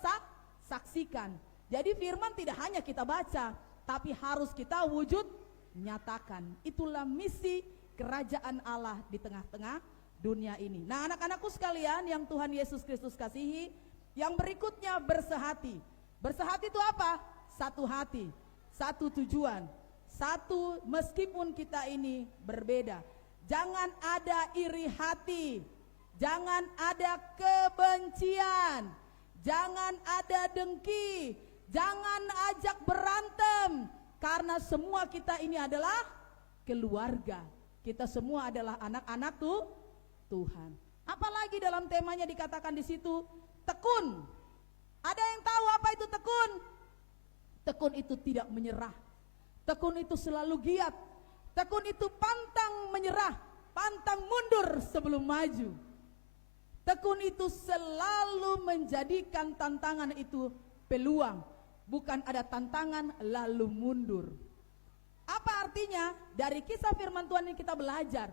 saksikan. Jadi firman tidak hanya kita baca, tapi harus kita wujud nyatakan. Itulah misi kerajaan Allah di tengah-tengah dunia ini. Nah, anak-anakku sekalian yang Tuhan Yesus Kristus kasihi, yang berikutnya bersehati. Bersehati itu apa? Satu hati, satu tujuan, satu meskipun kita ini berbeda. Jangan ada iri hati, jangan ada kebencian, jangan ada dengki, jangan ajak berantem, karena semua kita ini adalah keluarga. Kita semua adalah anak-anak Tuhan. Apalagi dalam temanya dikatakan di situ tekun. Ada yang tahu apa itu tekun? Tekun itu tidak menyerah. Tekun itu selalu giat. Tekun itu pantang menyerah, pantang mundur sebelum maju. Tekun itu selalu menjadikan tantangan itu peluang, bukan ada tantangan lalu mundur. Apa artinya? Dari kisah firman Tuhan ini kita belajar,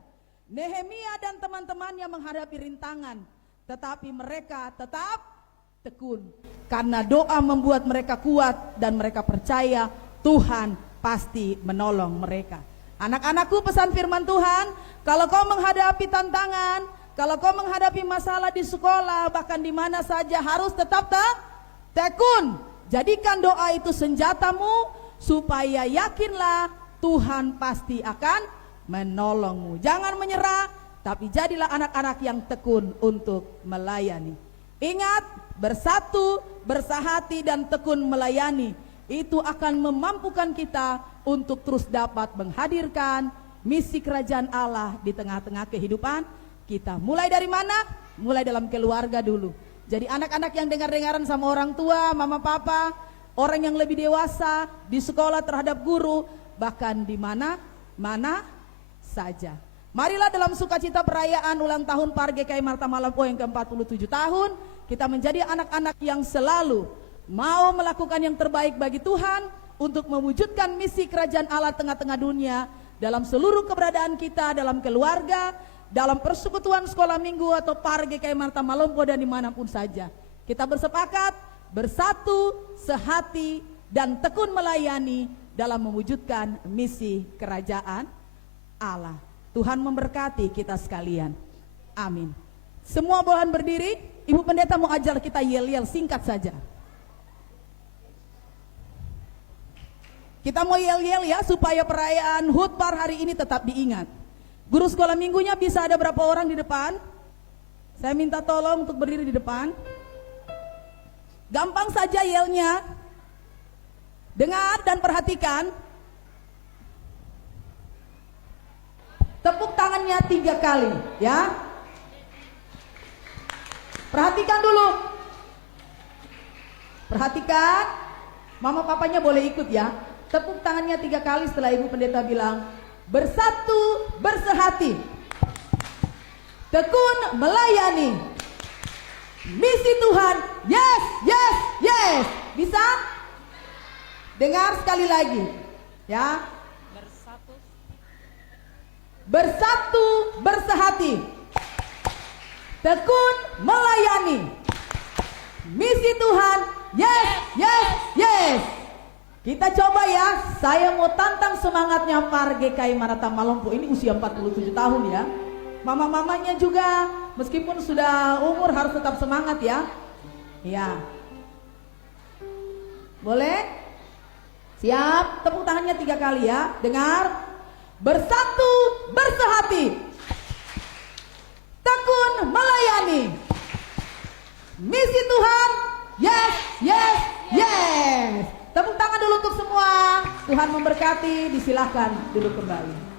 Nehemia dan teman-temannya menghadapi rintangan, tetapi mereka tetap tekun. Karena doa membuat mereka kuat dan mereka percaya Tuhan pasti menolong mereka. Anak-anakku, pesan firman Tuhan, kalau kau menghadapi tantangan, kalau kau menghadapi masalah di sekolah, bahkan di mana saja, harus tetap tekun. Jadikan doa itu senjatamu, supaya yakinlah Tuhan pasti akan menolongmu. Jangan menyerah, tapi jadilah anak-anak yang tekun untuk melayani. Ingat, bersatu, bersahati, dan tekun melayani, itu akan memampukan kita untuk terus dapat menghadirkan misi kerajaan Allah di tengah-tengah kehidupan kita. Mulai dari mana? Mulai dalam keluarga dulu. Jadi anak-anak yang dengar-dengaran sama orang tua, mama papa, orang yang lebih dewasa, di sekolah, terhadap guru, bahkan di mana saja. Marilah dalam sukacita perayaan ulang tahun Par GKI Marta Malampo yang ke-47 tahun, kita menjadi anak-anak yang selalu mau melakukan yang terbaik bagi Tuhan, untuk mewujudkan misi kerajaan Allah tengah-tengah dunia, dalam seluruh keberadaan kita, dalam keluarga, dalam persekutuan sekolah minggu atau Par GKI Marta Malampo, dan dimanapun saja. Kita bersepakat, bersatu, sehati, dan tekun melayani dalam mewujudkan misi kerajaan Allah. Tuhan memberkati kita sekalian. Amin. Semua boleh berdiri. Ibu pendeta mau ajar kita yel-yel singkat saja. Kita mau yel-yel ya, supaya perayaan HUT Par hari ini tetap diingat. Guru sekolah minggunya bisa ada berapa orang di depan? Saya minta tolong untuk berdiri di depan. Gampang saja yelnya. Dengar dan perhatikan. Tepuk tangannya 3 kali ya. Perhatikan dulu. Perhatikan. Mama papanya boleh ikut ya. Tepuk tangannya 3 kali setelah ibu pendeta bilang, bersatu, bersehati, tekun melayani, misi Tuhan, yes, yes, yes. Bisa? Dengar sekali lagi ya. Bersatu, bersehati, tekun melayani, misi Tuhan, yes, yes, yes. Kita coba ya, saya mau tantang semangatnya Par GKI Marta Malampo. Ini usia 47 tahun ya. Mama-mamanya juga meskipun sudah umur harus tetap semangat ya. Ya. Boleh? Siap? Tepuk tangannya 3 kali ya. Dengar. Bersatu, bersehati, tekun melayani, misi Tuhan, yes, yes, yes. Tepuk tangan dulu untuk semua. Tuhan memberkati. Disilahkan duduk kembali.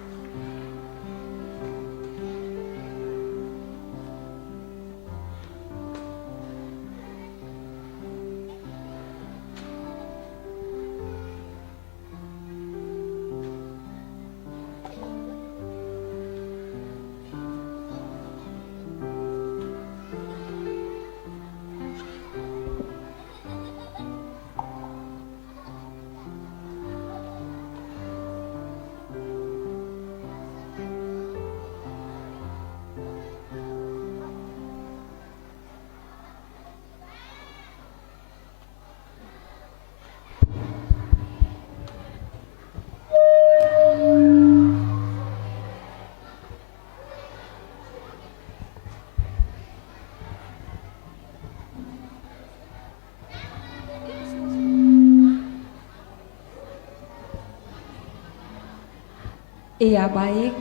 Iya, baik,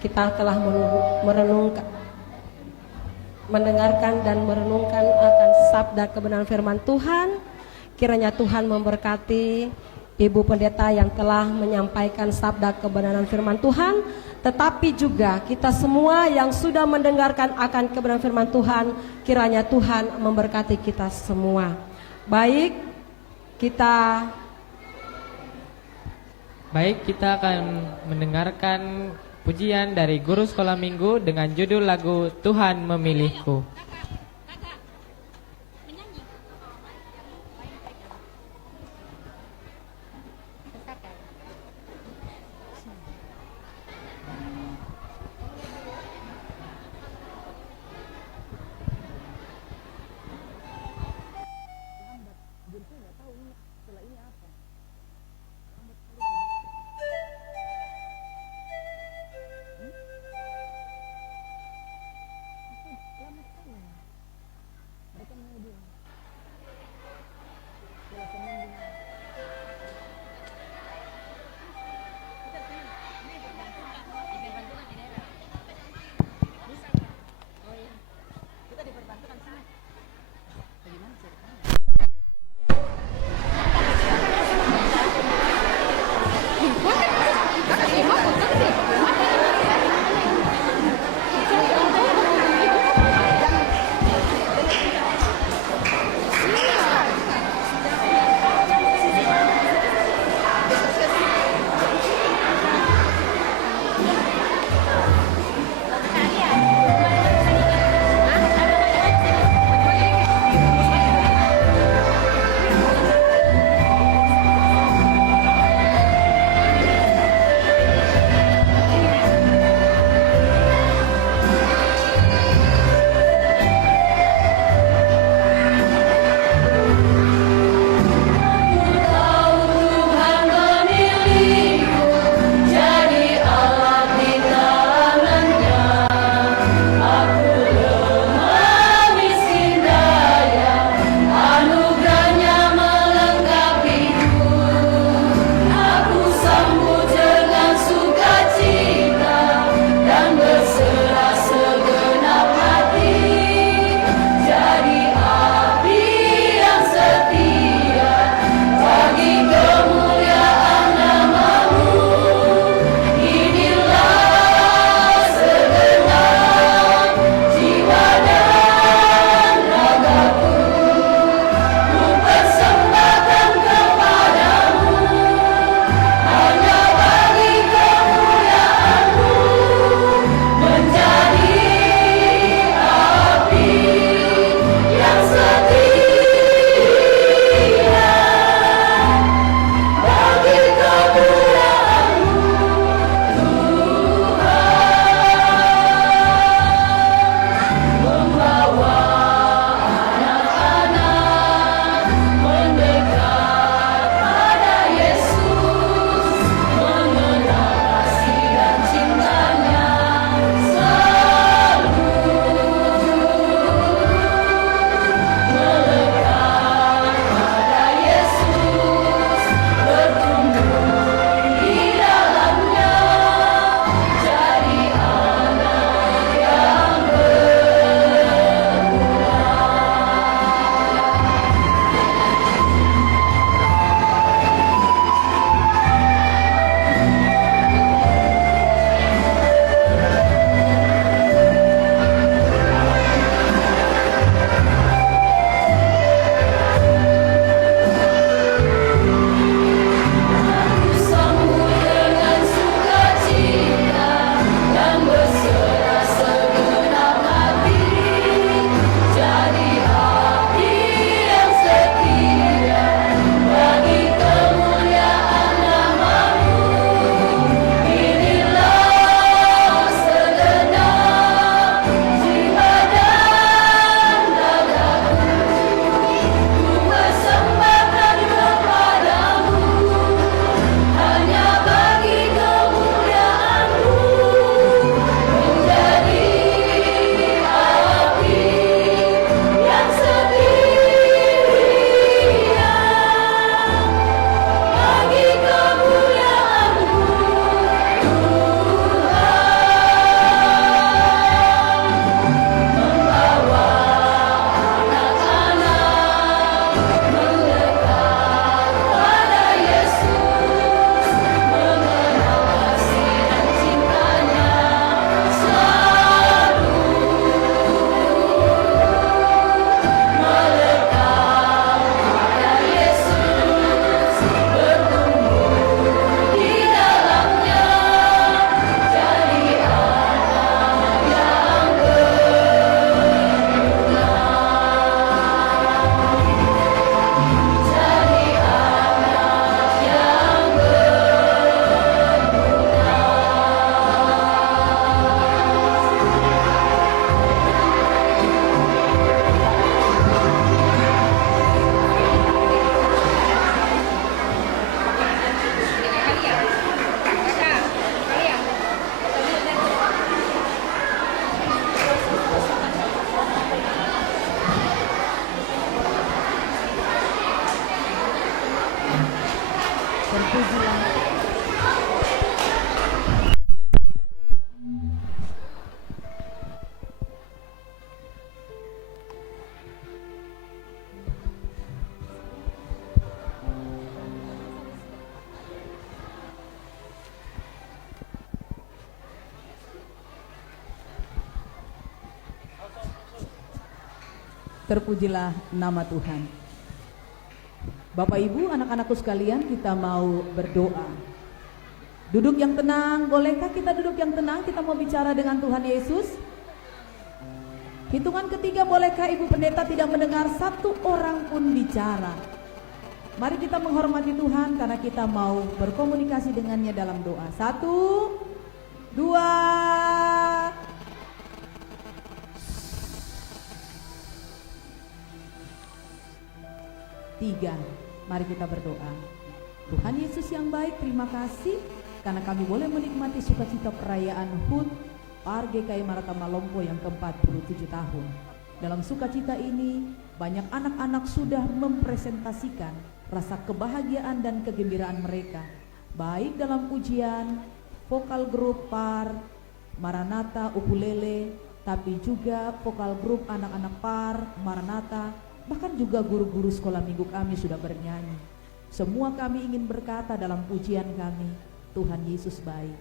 kita telah mendengarkan dan merenungkan akan sabda kebenaran firman Tuhan. Kiranya Tuhan memberkati Ibu Pendeta yang telah menyampaikan sabda kebenaran firman Tuhan, tetapi juga kita semua yang sudah mendengarkan akan kebenaran firman Tuhan, kiranya Tuhan memberkati kita semua. Baik, kita akan mendengarkan pujian dari guru sekolah minggu dengan judul lagu Tuhan Memilihku. Terpujilah nama Tuhan. Bapak Ibu, anak-anakku sekalian, kita mau berdoa. Duduk yang tenang, bolehkah kita duduk yang tenang? Kita mau bicara dengan Tuhan Yesus. Hitungan ketiga, bolehkah Ibu Pendeta tidak mendengar satu orang pun bicara? Mari kita menghormati Tuhan karena kita mau berkomunikasi dengannya dalam doa. 1, 2, 3. Mari kita berdoa. Tuhan Yesus yang baik, terima kasih karena kami boleh menikmati sukacita perayaan HUT PAR-GKI Marata Malompo yang ke-47 tahun. Dalam sukacita ini, banyak anak-anak sudah mempresentasikan rasa kebahagiaan dan kegembiraan mereka, baik dalam pujian, vokal grup PAR, Maranatha, ukulele, tapi juga vokal grup anak-anak PAR, Maranatha, bahkan juga guru-guru sekolah minggu kami sudah bernyanyi. Semua kami ingin berkata dalam pujian kami, Tuhan Yesus baik.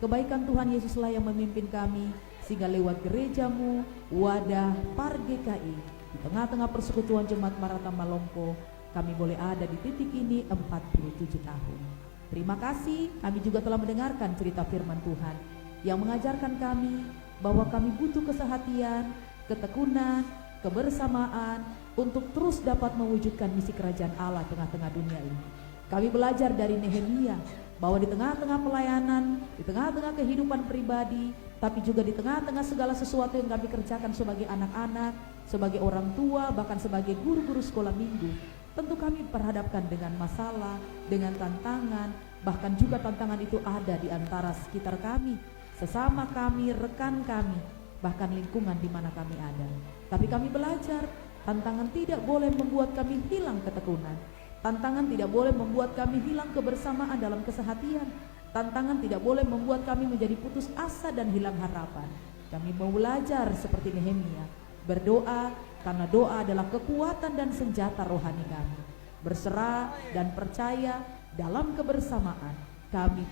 Kebaikan Tuhan Yesuslah yang memimpin kami, sehingga lewat gerejamu, wadah PAR-GKI, di tengah-tengah persekutuan Jemaat Marata Malompo, kami boleh ada di titik ini 47 tahun. Terima kasih, kami juga telah mendengarkan cerita firman Tuhan yang mengajarkan kami bahwa kami butuh kesehatian, ketekunan, kebersamaan untuk terus dapat mewujudkan misi kerajaan Allah tengah-tengah dunia ini. Kami belajar dari Nehemia bahwa di tengah-tengah pelayanan, di tengah-tengah kehidupan pribadi, tapi juga di tengah-tengah segala sesuatu yang kami kerjakan sebagai anak-anak, sebagai orang tua, bahkan sebagai guru-guru sekolah minggu, tentu kami berhadapkan dengan masalah, dengan tantangan, bahkan juga tantangan itu ada di antara sekitar kami, sesama kami, rekan kami, bahkan lingkungan di mana kami ada. Tapi kami belajar, tantangan tidak boleh membuat kami hilang ketekunan. Tantangan tidak boleh membuat kami hilang kebersamaan dalam kesehatian. Tantangan tidak boleh membuat kami menjadi putus asa dan hilang harapan. Kami mau belajar seperti Nehemia, berdoa karena doa adalah kekuatan dan senjata rohani kami. Berserah dan percaya dalam kebersamaan, kami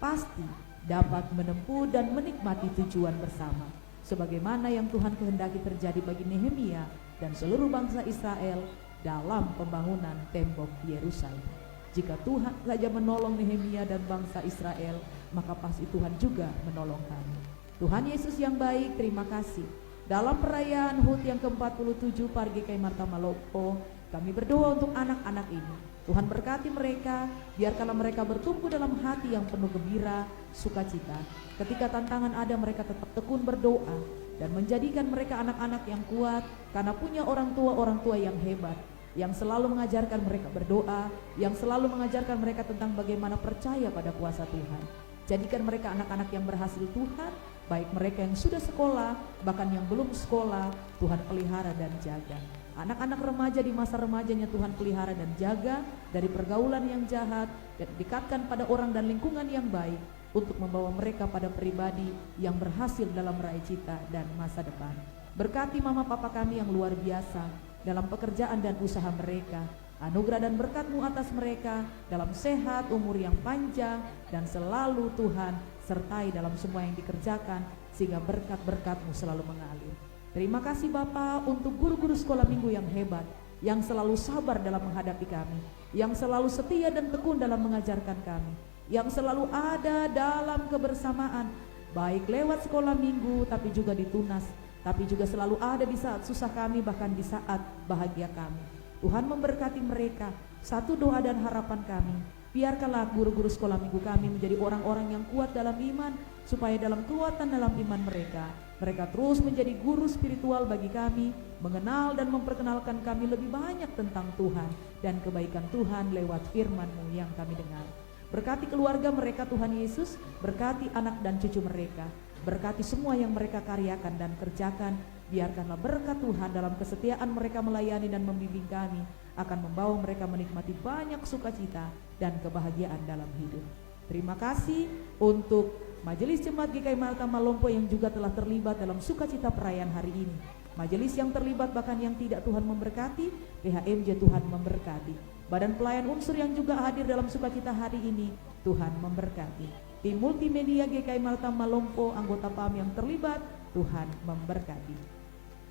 pasti dapat menempuh dan menikmati tujuan bersama. Sebagaimana yang Tuhan kehendaki terjadi bagi Nehemia dan seluruh bangsa Israel dalam pembangunan tembok Yerusalem. Jika Tuhan saja menolong Nehemia dan bangsa Israel, maka pasti Tuhan juga menolong kami. Tuhan Yesus yang baik, terima kasih. Dalam perayaan HUT yang ke-47 PAR-GKI Marata Malompo, kami berdoa untuk anak-anak ini. Tuhan berkati mereka, biarkanlah mereka bertumbuh dalam hati yang penuh gembira, sukacita. Ketika tantangan ada, mereka tetap tekun berdoa dan menjadikan mereka anak-anak yang kuat karena punya orang tua yang hebat, yang selalu mengajarkan mereka berdoa, yang selalu mengajarkan mereka tentang bagaimana percaya pada kuasa Tuhan. Jadikan mereka anak-anak yang berhasil Tuhan, baik mereka yang sudah sekolah, bahkan yang belum sekolah, Tuhan pelihara dan jaga. Anak-anak remaja di masa remajanya Tuhan pelihara dan jaga dari pergaulan yang jahat, dan dekatkan pada orang dan lingkungan yang baik untuk membawa mereka pada pribadi yang berhasil dalam meraih cita dan masa depan. Berkati mama papa kami yang luar biasa dalam pekerjaan dan usaha mereka. Anugerah dan berkat-Mu atas mereka dalam sehat, umur yang panjang, dan selalu Tuhan sertai dalam semua yang dikerjakan, sehingga berkat-berkat-Mu selalu mengalir. Terima kasih Bapa untuk guru-guru sekolah minggu yang hebat, yang selalu sabar dalam menghadapi kami, yang selalu setia dan tekun dalam mengajarkan kami, yang selalu ada dalam kebersamaan, baik lewat sekolah minggu tapi juga di Tunas, tapi juga selalu ada di saat susah kami, bahkan di saat bahagia kami. Tuhan memberkati mereka. Satu doa dan harapan kami, biarkanlah guru-guru sekolah minggu kami menjadi orang-orang yang kuat dalam iman, supaya dalam kekuatan dalam iman mereka terus menjadi guru spiritual bagi kami, mengenal dan memperkenalkan kami lebih banyak tentang Tuhan dan kebaikan Tuhan lewat firman-Mu yang kami dengar. Berkati keluarga mereka Tuhan Yesus, berkati anak dan cucu mereka, berkati semua yang mereka karyakan dan kerjakan. Biarkanlah berkat Tuhan dalam kesetiaan mereka melayani dan membimbing kami akan membawa mereka menikmati banyak sukacita dan kebahagiaan dalam hidup. Terima kasih untuk Majelis Jemaat GKI Marata Malompo yang juga telah terlibat dalam sukacita perayaan hari ini. Majelis yang terlibat bahkan yang tidak, Tuhan memberkati. PHMJ Tuhan memberkati. Badan pelayan unsur yang juga hadir dalam sukacita hari ini, Tuhan memberkati. Tim multimedia GKI Marata Malompo, anggota PAM yang terlibat, Tuhan memberkati.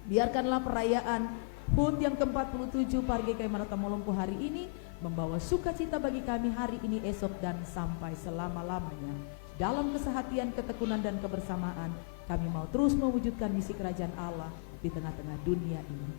Biarkanlah perayaan HUT yang ke-47 Pargekai Marata Molompo hari ini membawa sukacita bagi kami hari ini, esok, dan sampai selama-lamanya. Dalam kesehatian, ketekunan, dan kebersamaan, kami mau terus mewujudkan misi kerajaan Allah di tengah-tengah dunia ini.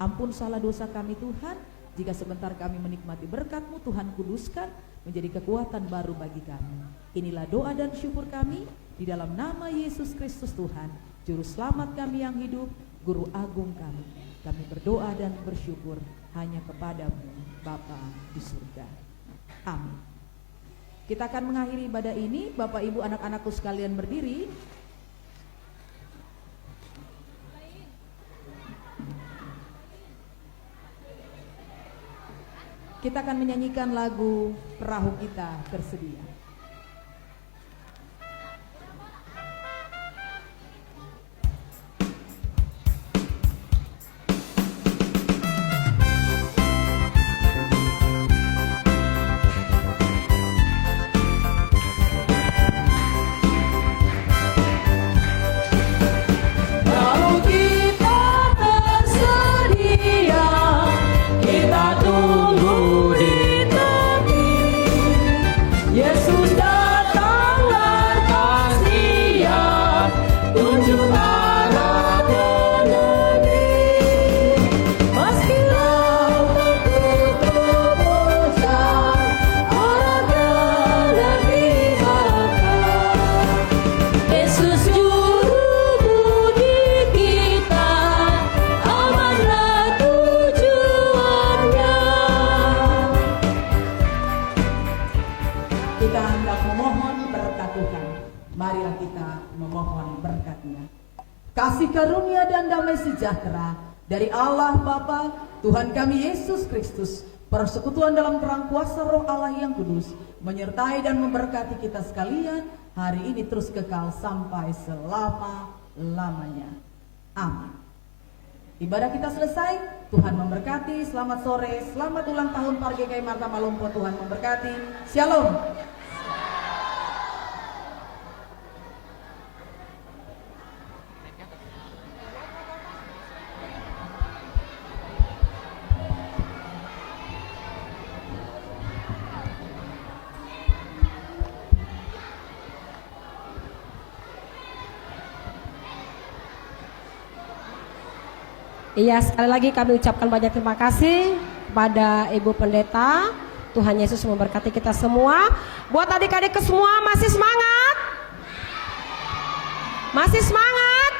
Ampun salah dosa kami Tuhan, jika sebentar kami menikmati berkat-Mu, Tuhan kuduskan menjadi kekuatan baru bagi kami. Inilah doa dan syukur kami di dalam nama Yesus Kristus Tuhan, Juru Selamat kami yang hidup, Guru Agung kami. Kami berdoa dan bersyukur hanya kepada-Mu, Bapa di surga. Amin. Kita akan mengakhiri ibadah ini. Bapak Ibu anak-anakku sekalian berdiri. Kita akan menyanyikan lagu Perahu Kita Tersedia. Kasih karunia dan damai sejahtera dari Allah Bapa, Tuhan kami Yesus Kristus, persekutuan dalam terang kuasa Roh Allah yang kudus, menyertai dan memberkati kita sekalian hari ini terus kekal sampai selama-lamanya. Amin. Ibadah kita selesai, Tuhan memberkati. Selamat sore, selamat ulang tahun Pargekai Marta Molompo. Tuhan memberkati. Shalom. Iya, sekali lagi kami ucapkan banyak terima kasih kepada Ibu Pendeta. Tuhan Yesus memberkati kita semua. Buat adik-adik semua, masih semangat? Masih semangat?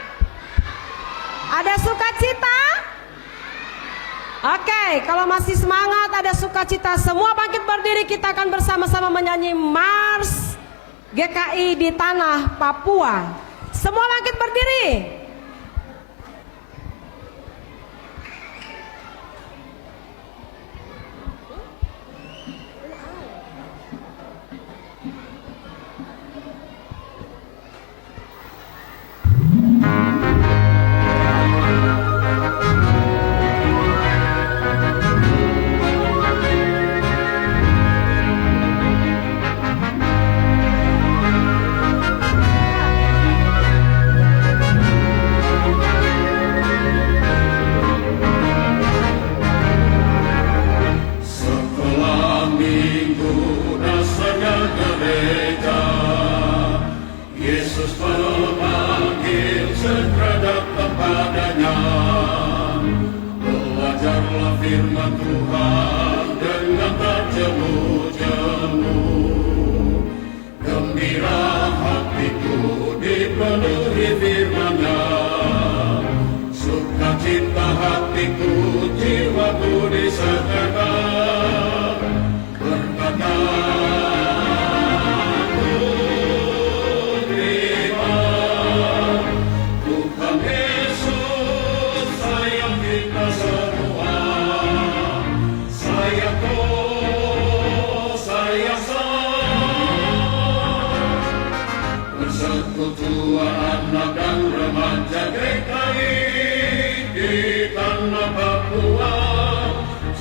Ada sukacita? Oke, kalau masih semangat, ada sukacita, semua bangkit berdiri. Kita akan bersama-sama menyanyi Mars GKI di tanah Papua. Semua bangkit berdiri.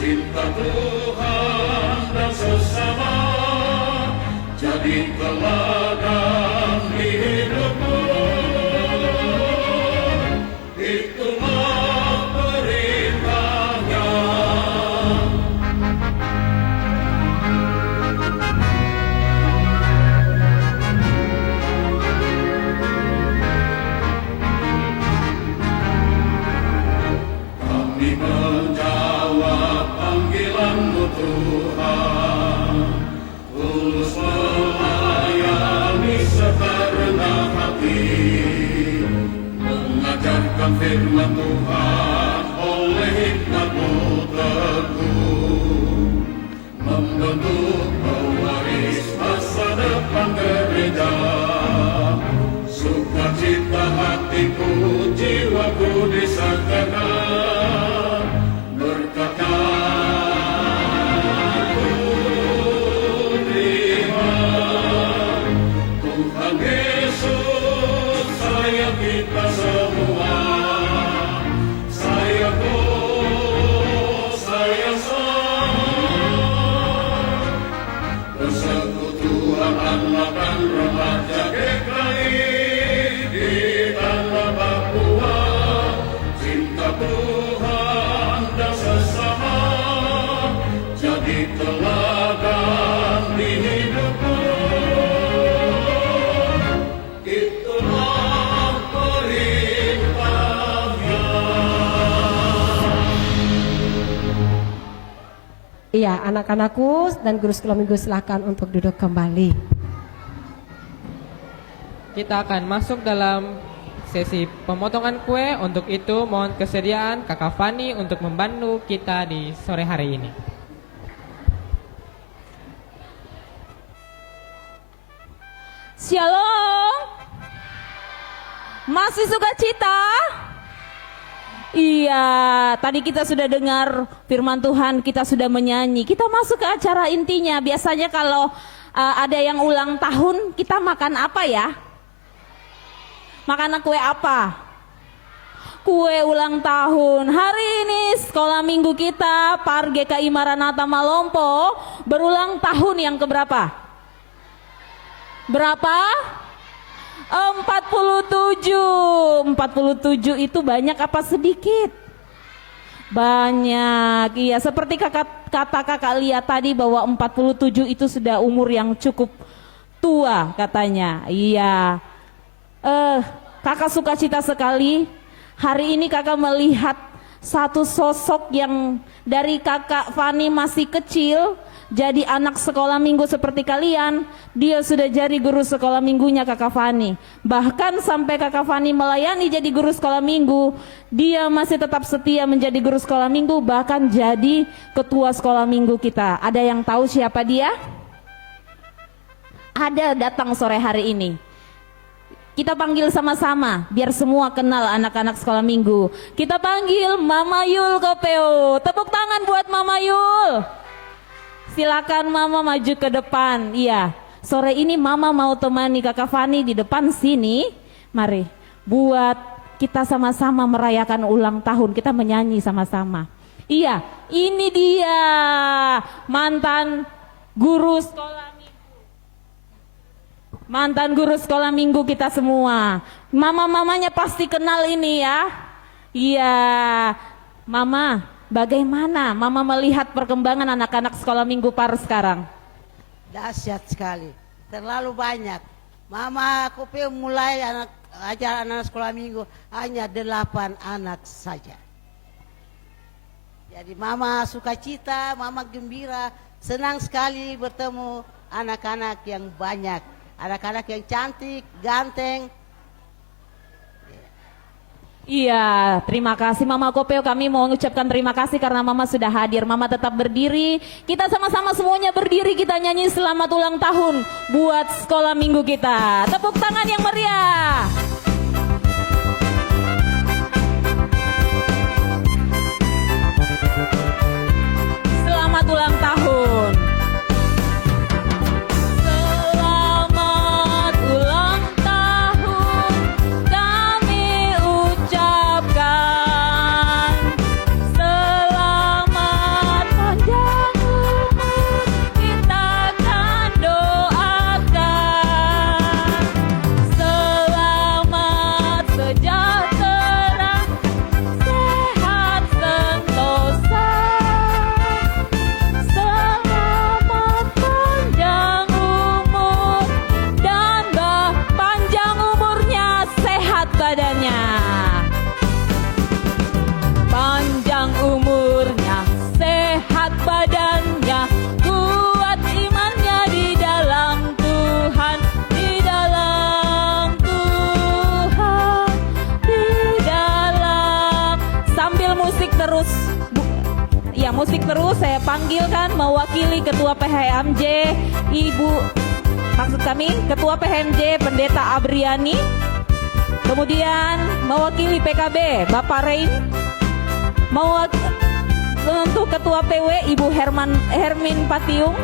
Cinta Tuhan dan sesama jadi teladan hidupmu. Itulah akan firman Tuhan oleh hikmat-Mu teguh, membentuk pewaris masa depan gereja. Sukacita hatiku, jiwaku disangkakan, berkatnya ku terima. Tuhan Yesus sayang kita semua, sayang sayang persekutuan Allah dan remaja GKI di tanah Papua, cinta Tuhan dan sesama jadi teladan di hidupku. Itulah perintahnya. Iya, anak-anakku dan guru sekolah minggu silahkan untuk duduk kembali. Kita akan masuk dalam sesi pemotongan kue. Untuk itu mohon kesediaan Kakak Fani untuk membantu kita di sore hari ini. Shalom. Masih sukacita? Iya, tadi kita sudah dengar firman Tuhan, kita sudah menyanyi. Kita masuk ke acara intinya. Biasanya kalau ada yang ulang tahun, kita makan apa ya? Makanan kue apa? Kue ulang tahun. Hari ini sekolah minggu kita Par GKI Maranatha Malompo berulang tahun yang keberapa? Berapa? 47. 47 itu banyak apa sedikit? Banyak. Iya, seperti kata kakak lihat tadi bahwa 47 itu sudah umur yang cukup tua katanya. Iya. Kakak sukacita sekali. Hari ini kakak melihat satu sosok yang dari kakak Fani masih kecil jadi anak sekolah minggu seperti kalian. Dia sudah jadi guru sekolah minggunya kakak Fani. Bahkan sampai kakak Fani melayani jadi guru sekolah minggu, dia masih tetap setia menjadi guru sekolah minggu, bahkan jadi ketua sekolah minggu kita. Ada yang tahu siapa dia? Ada datang sore hari ini. Kita panggil sama-sama biar semua kenal anak-anak sekolah minggu. Kita panggil Mama Yul Kopeo. Tepuk tangan buat Mama Yul. Silakan Mama maju ke depan. Iya, sore ini Mama mau temani kakak Fani di depan sini. Mari, buat kita sama-sama merayakan ulang tahun. Kita menyanyi sama-sama. Iya, ini dia mantan guru sekolah. Mantan guru sekolah minggu kita semua. Mama-mamanya pasti kenal ini ya. Iya. Mama, bagaimana Mama melihat perkembangan anak-anak sekolah minggu Par sekarang? Dahsyat sekali. Terlalu banyak. Mama Kopeo mulai ajar anak sekolah minggu hanya 8 anak saja. Jadi Mama sukacita, Mama gembira, senang sekali bertemu anak-anak yang banyak. Anak-anak yang cantik, ganteng. Iya, terima kasih Mama Kopeo. Kami mau mengucapkan terima kasih karena Mama sudah hadir. Mama tetap berdiri. Kita sama-sama semuanya berdiri. Kita nyanyi selamat ulang tahun buat sekolah minggu kita. Tepuk tangan yang meriah. Selamat ulang tahun. Selamat ulang tahun kami ucapkan. Selamat panjang umur kita akan doakan. Selamat musik terus, saya panggilkan mewakili Ketua PHMJ, maksud kami Ketua PHMJ Pendeta Abriani. Kemudian mewakili PKB Bapak Rein. Untuk Ketua PW Ibu Hermin Patiung.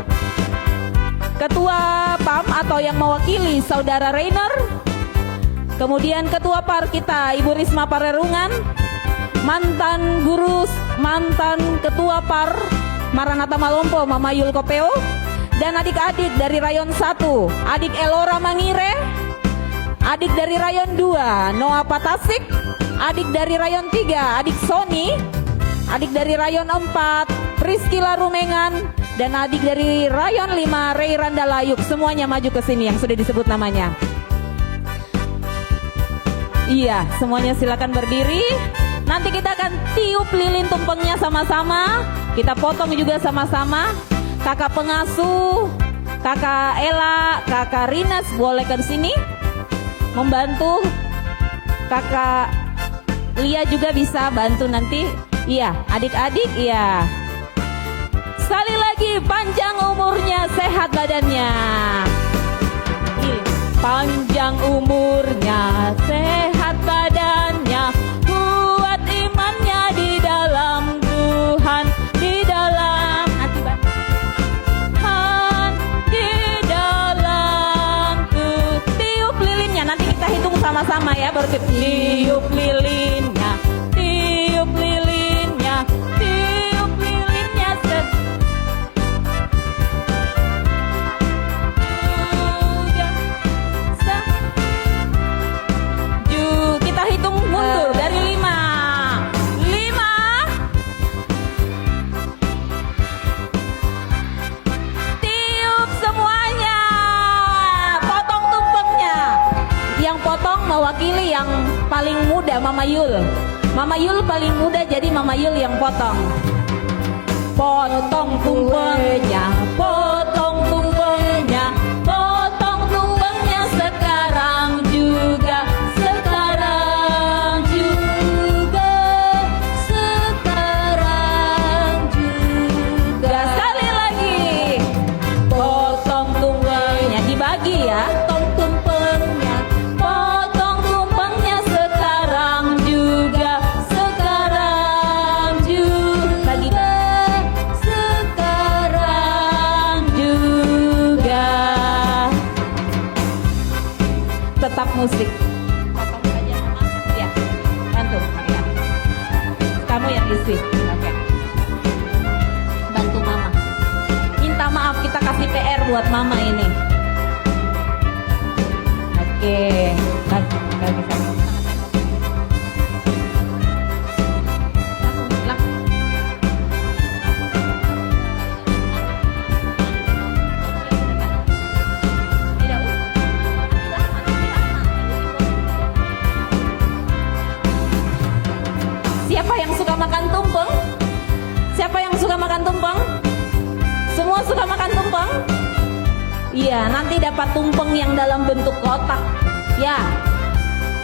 Ketua PAM atau yang mewakili Saudara Rainer. Kemudian Ketua PAR kita Ibu Risma Parerungan. Mantan guru, mantan Ketua PAR Maranatha Malompo Mama Yul Kopeo. Dan adik-adik dari Rayon 1, adik Elora Mangire. Adik dari Rayon 2 Noah Patasik. Adik dari Rayon 3 adik Sony. Adik dari Rayon 4 Priscila Rumengan. Dan adik dari Rayon 5 Ray Randa Layuk. Semuanya maju ke sini yang sudah disebut namanya. Iya, semuanya silakan berdiri. Nanti kita akan tiup lilin tumpengnya sama-sama. Kita potong juga sama-sama. Kakak pengasuh, Kakak Ella, Kakak Rinas boleh ke sini membantu. Kakak Lia juga bisa bantu nanti. Iya, adik-adik, iya. Sekali lagi, panjang umurnya, sehat badannya. Panjang umurnya, sehat badannya, kuat imannya di dalam Tuhan, di dalam hati Tuhan, di dalam Tuhan. Tiup lilinnya, nanti kita hitung sama-sama ya, baru tiup lilinnya, tiup lilinnya, tiup lilinnya. Kita hitung mundur dari 5. 5. Tiup semuanya. Potong tumpengnya. Yang potong mewakili yang paling muda Mama Yul. Mama Yul paling muda jadi Mama Yul yang potong. Potong tumpengnya, potong tumpengnya, potong tumpengnya sekarang juga, sekarang juga, sekarang juga. Sekali lagi, potong tumpengnya dibagi ya, potong tumpengnya, potong tumpengnya sekarang juga, sekarang juga, sekarang juga. Tetap musik. Potong saja Mama. Ya, bantu. Ya. Kamu yang isi. Oke. Bantu Mama. Minta maaf, kita kasih PR buat Mama ini. Oke. Nggak bisa. Langsung bilang. Tidak usah. Siapa yang suka makan tumpeng? Siapa yang suka makan tumpeng? Semua suka makan tumpeng? Iya, nanti dapat tumpeng yang dalam bentuk kotak. Ya.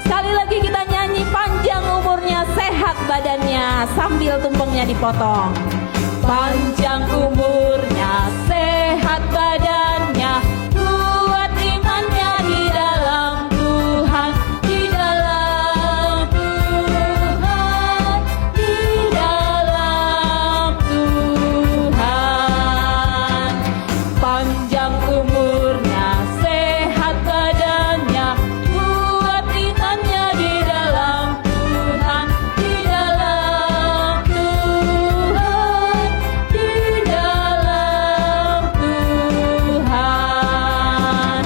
Sekali lagi kita nyanyi panjang umurnya, sehat badannya sambil tumpengnya dipotong. Panjang umurnya, sehat badannya, kuat imannya di dalam Tuhan, di dalam Tuhan, di dalam Tuhan. Panjang umurnya, sehat badannya, kuat imannya di dalam Tuhan, di dalam Tuhan, di dalam Tuhan.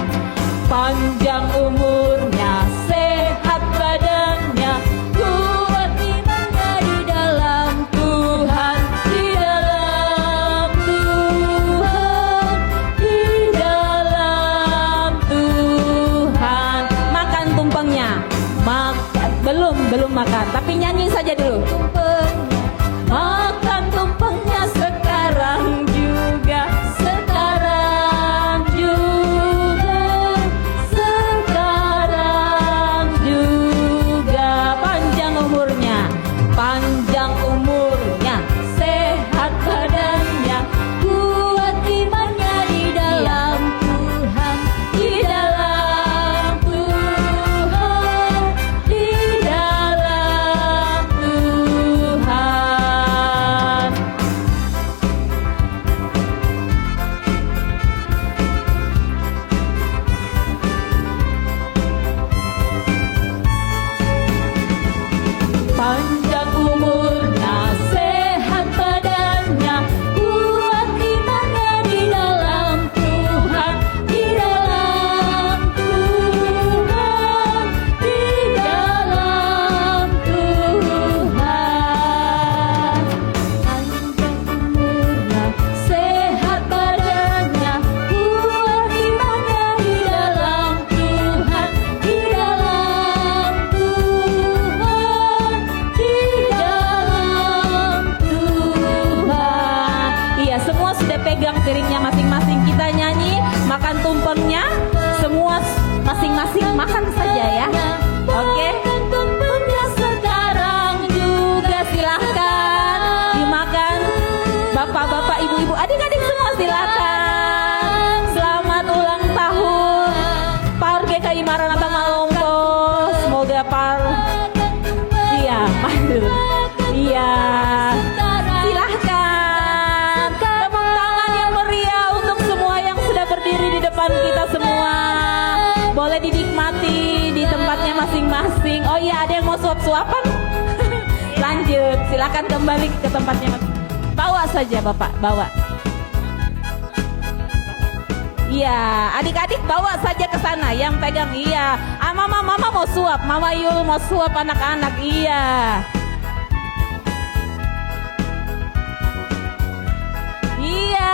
Panjang umurnya, sehat badannya, kuat imannya di dalam Tuhan, di dalam Tuhan, di dalam Tuhan. Makan tumpengnya. Belum makan, tapi nyanyi saja dulu. Makan tumpengnya sekarang juga, sekarang juga, sekarang juga. Panjang umurnya, sehat badannya. makan saja ya. Oke. Sekarang juga silahkan dimakan. Bapak-bapak, ibu-ibu, adik-adik semua silakan. Selamat ulang tahun PAUR GKI Maranatha Malombo. Semoga PAUR iya, silahkan tepuk tangan yang meriah untuk semua yang sudah berdiri di depan kita semua. Boleh dinikmati di tempatnya masing-masing. Oh iya, ada yang mau suap-suapan? Lanjut, silahkan kembali ke tempatnya. Bawa saja Bapak, bawa. Iya, adik-adik bawa saja ke sana. Yang pegang, iya. Mama mau suap, Mama Yul mau suap anak-anak, iya. Iya,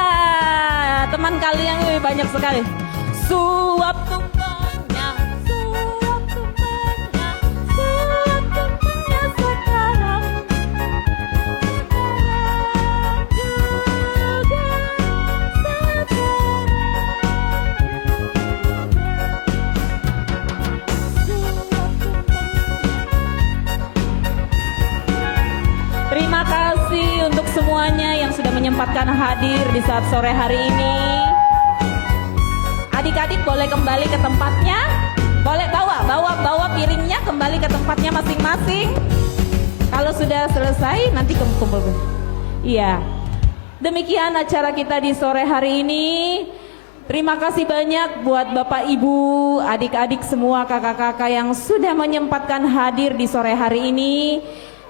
teman kalian lebih banyak sekali. Suap tumpengnya, suap tumpengnya, suap tumpengnya sekarang. Terima kasih untuk semuanya yang sudah menyempatkan hadir di saat sore hari ini. Adik-adik boleh kembali ke tempatnya. Boleh bawa piringnya kembali ke tempatnya masing-masing. Kalau sudah selesai nanti kumpul. Iya. Demikian acara kita di sore hari ini. Terima kasih banyak buat Bapak Ibu, adik-adik semua, kakak-kakak yang sudah menyempatkan hadir di sore hari ini.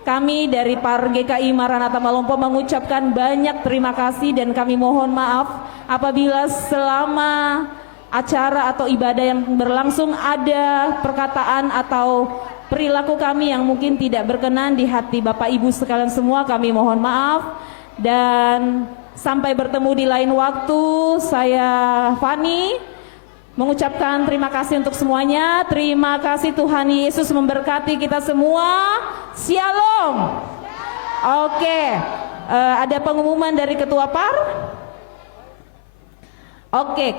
Kami dari PAUR GKI Maranatha Malombo mengucapkan banyak terima kasih dan kami mohon maaf apabila selama acara atau ibadah yang berlangsung ada perkataan atau perilaku kami yang mungkin tidak berkenan di hati Bapak Ibu sekalian semua. Kami mohon maaf dan sampai bertemu di lain waktu. Saya Fani mengucapkan terima kasih untuk semuanya. Terima kasih, Tuhan Yesus memberkati kita semua. Shalom. Oke, ada pengumuman dari Ketua PAUR. Oke.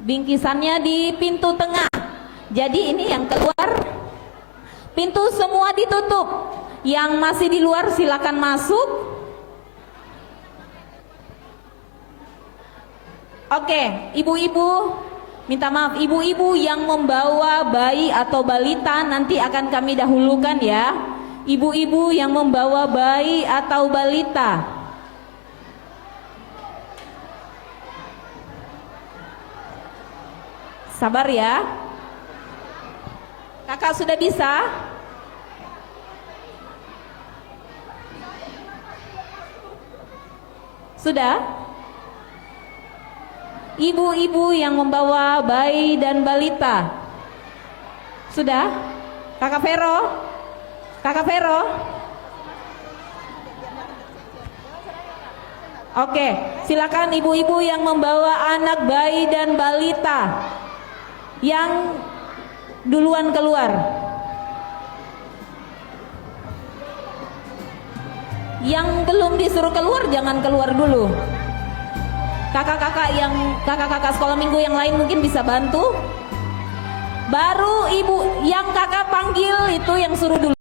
Bingkisannya di pintu tengah. Jadi ini yang keluar, pintu semua ditutup. Yang masih di luar silakan masuk. Oke, ibu-ibu, minta maaf, ibu-ibu yang membawa bayi atau balita nanti akan kami dahulukan ya. Ibu-ibu yang membawa bayi atau balita. Sabar ya. Kakak sudah bisa? Sudah? Ibu-ibu yang membawa bayi dan balita. Sudah? Kakak Vero? Kakak Vero? Oke, silakan ibu-ibu yang membawa anak bayi dan balita yang duluan keluar. Yang belum disuruh keluar jangan keluar dulu. Kakak-kakak sekolah minggu yang lain mungkin bisa bantu. Baru ibu yang kakak panggil itu yang suruh dulu.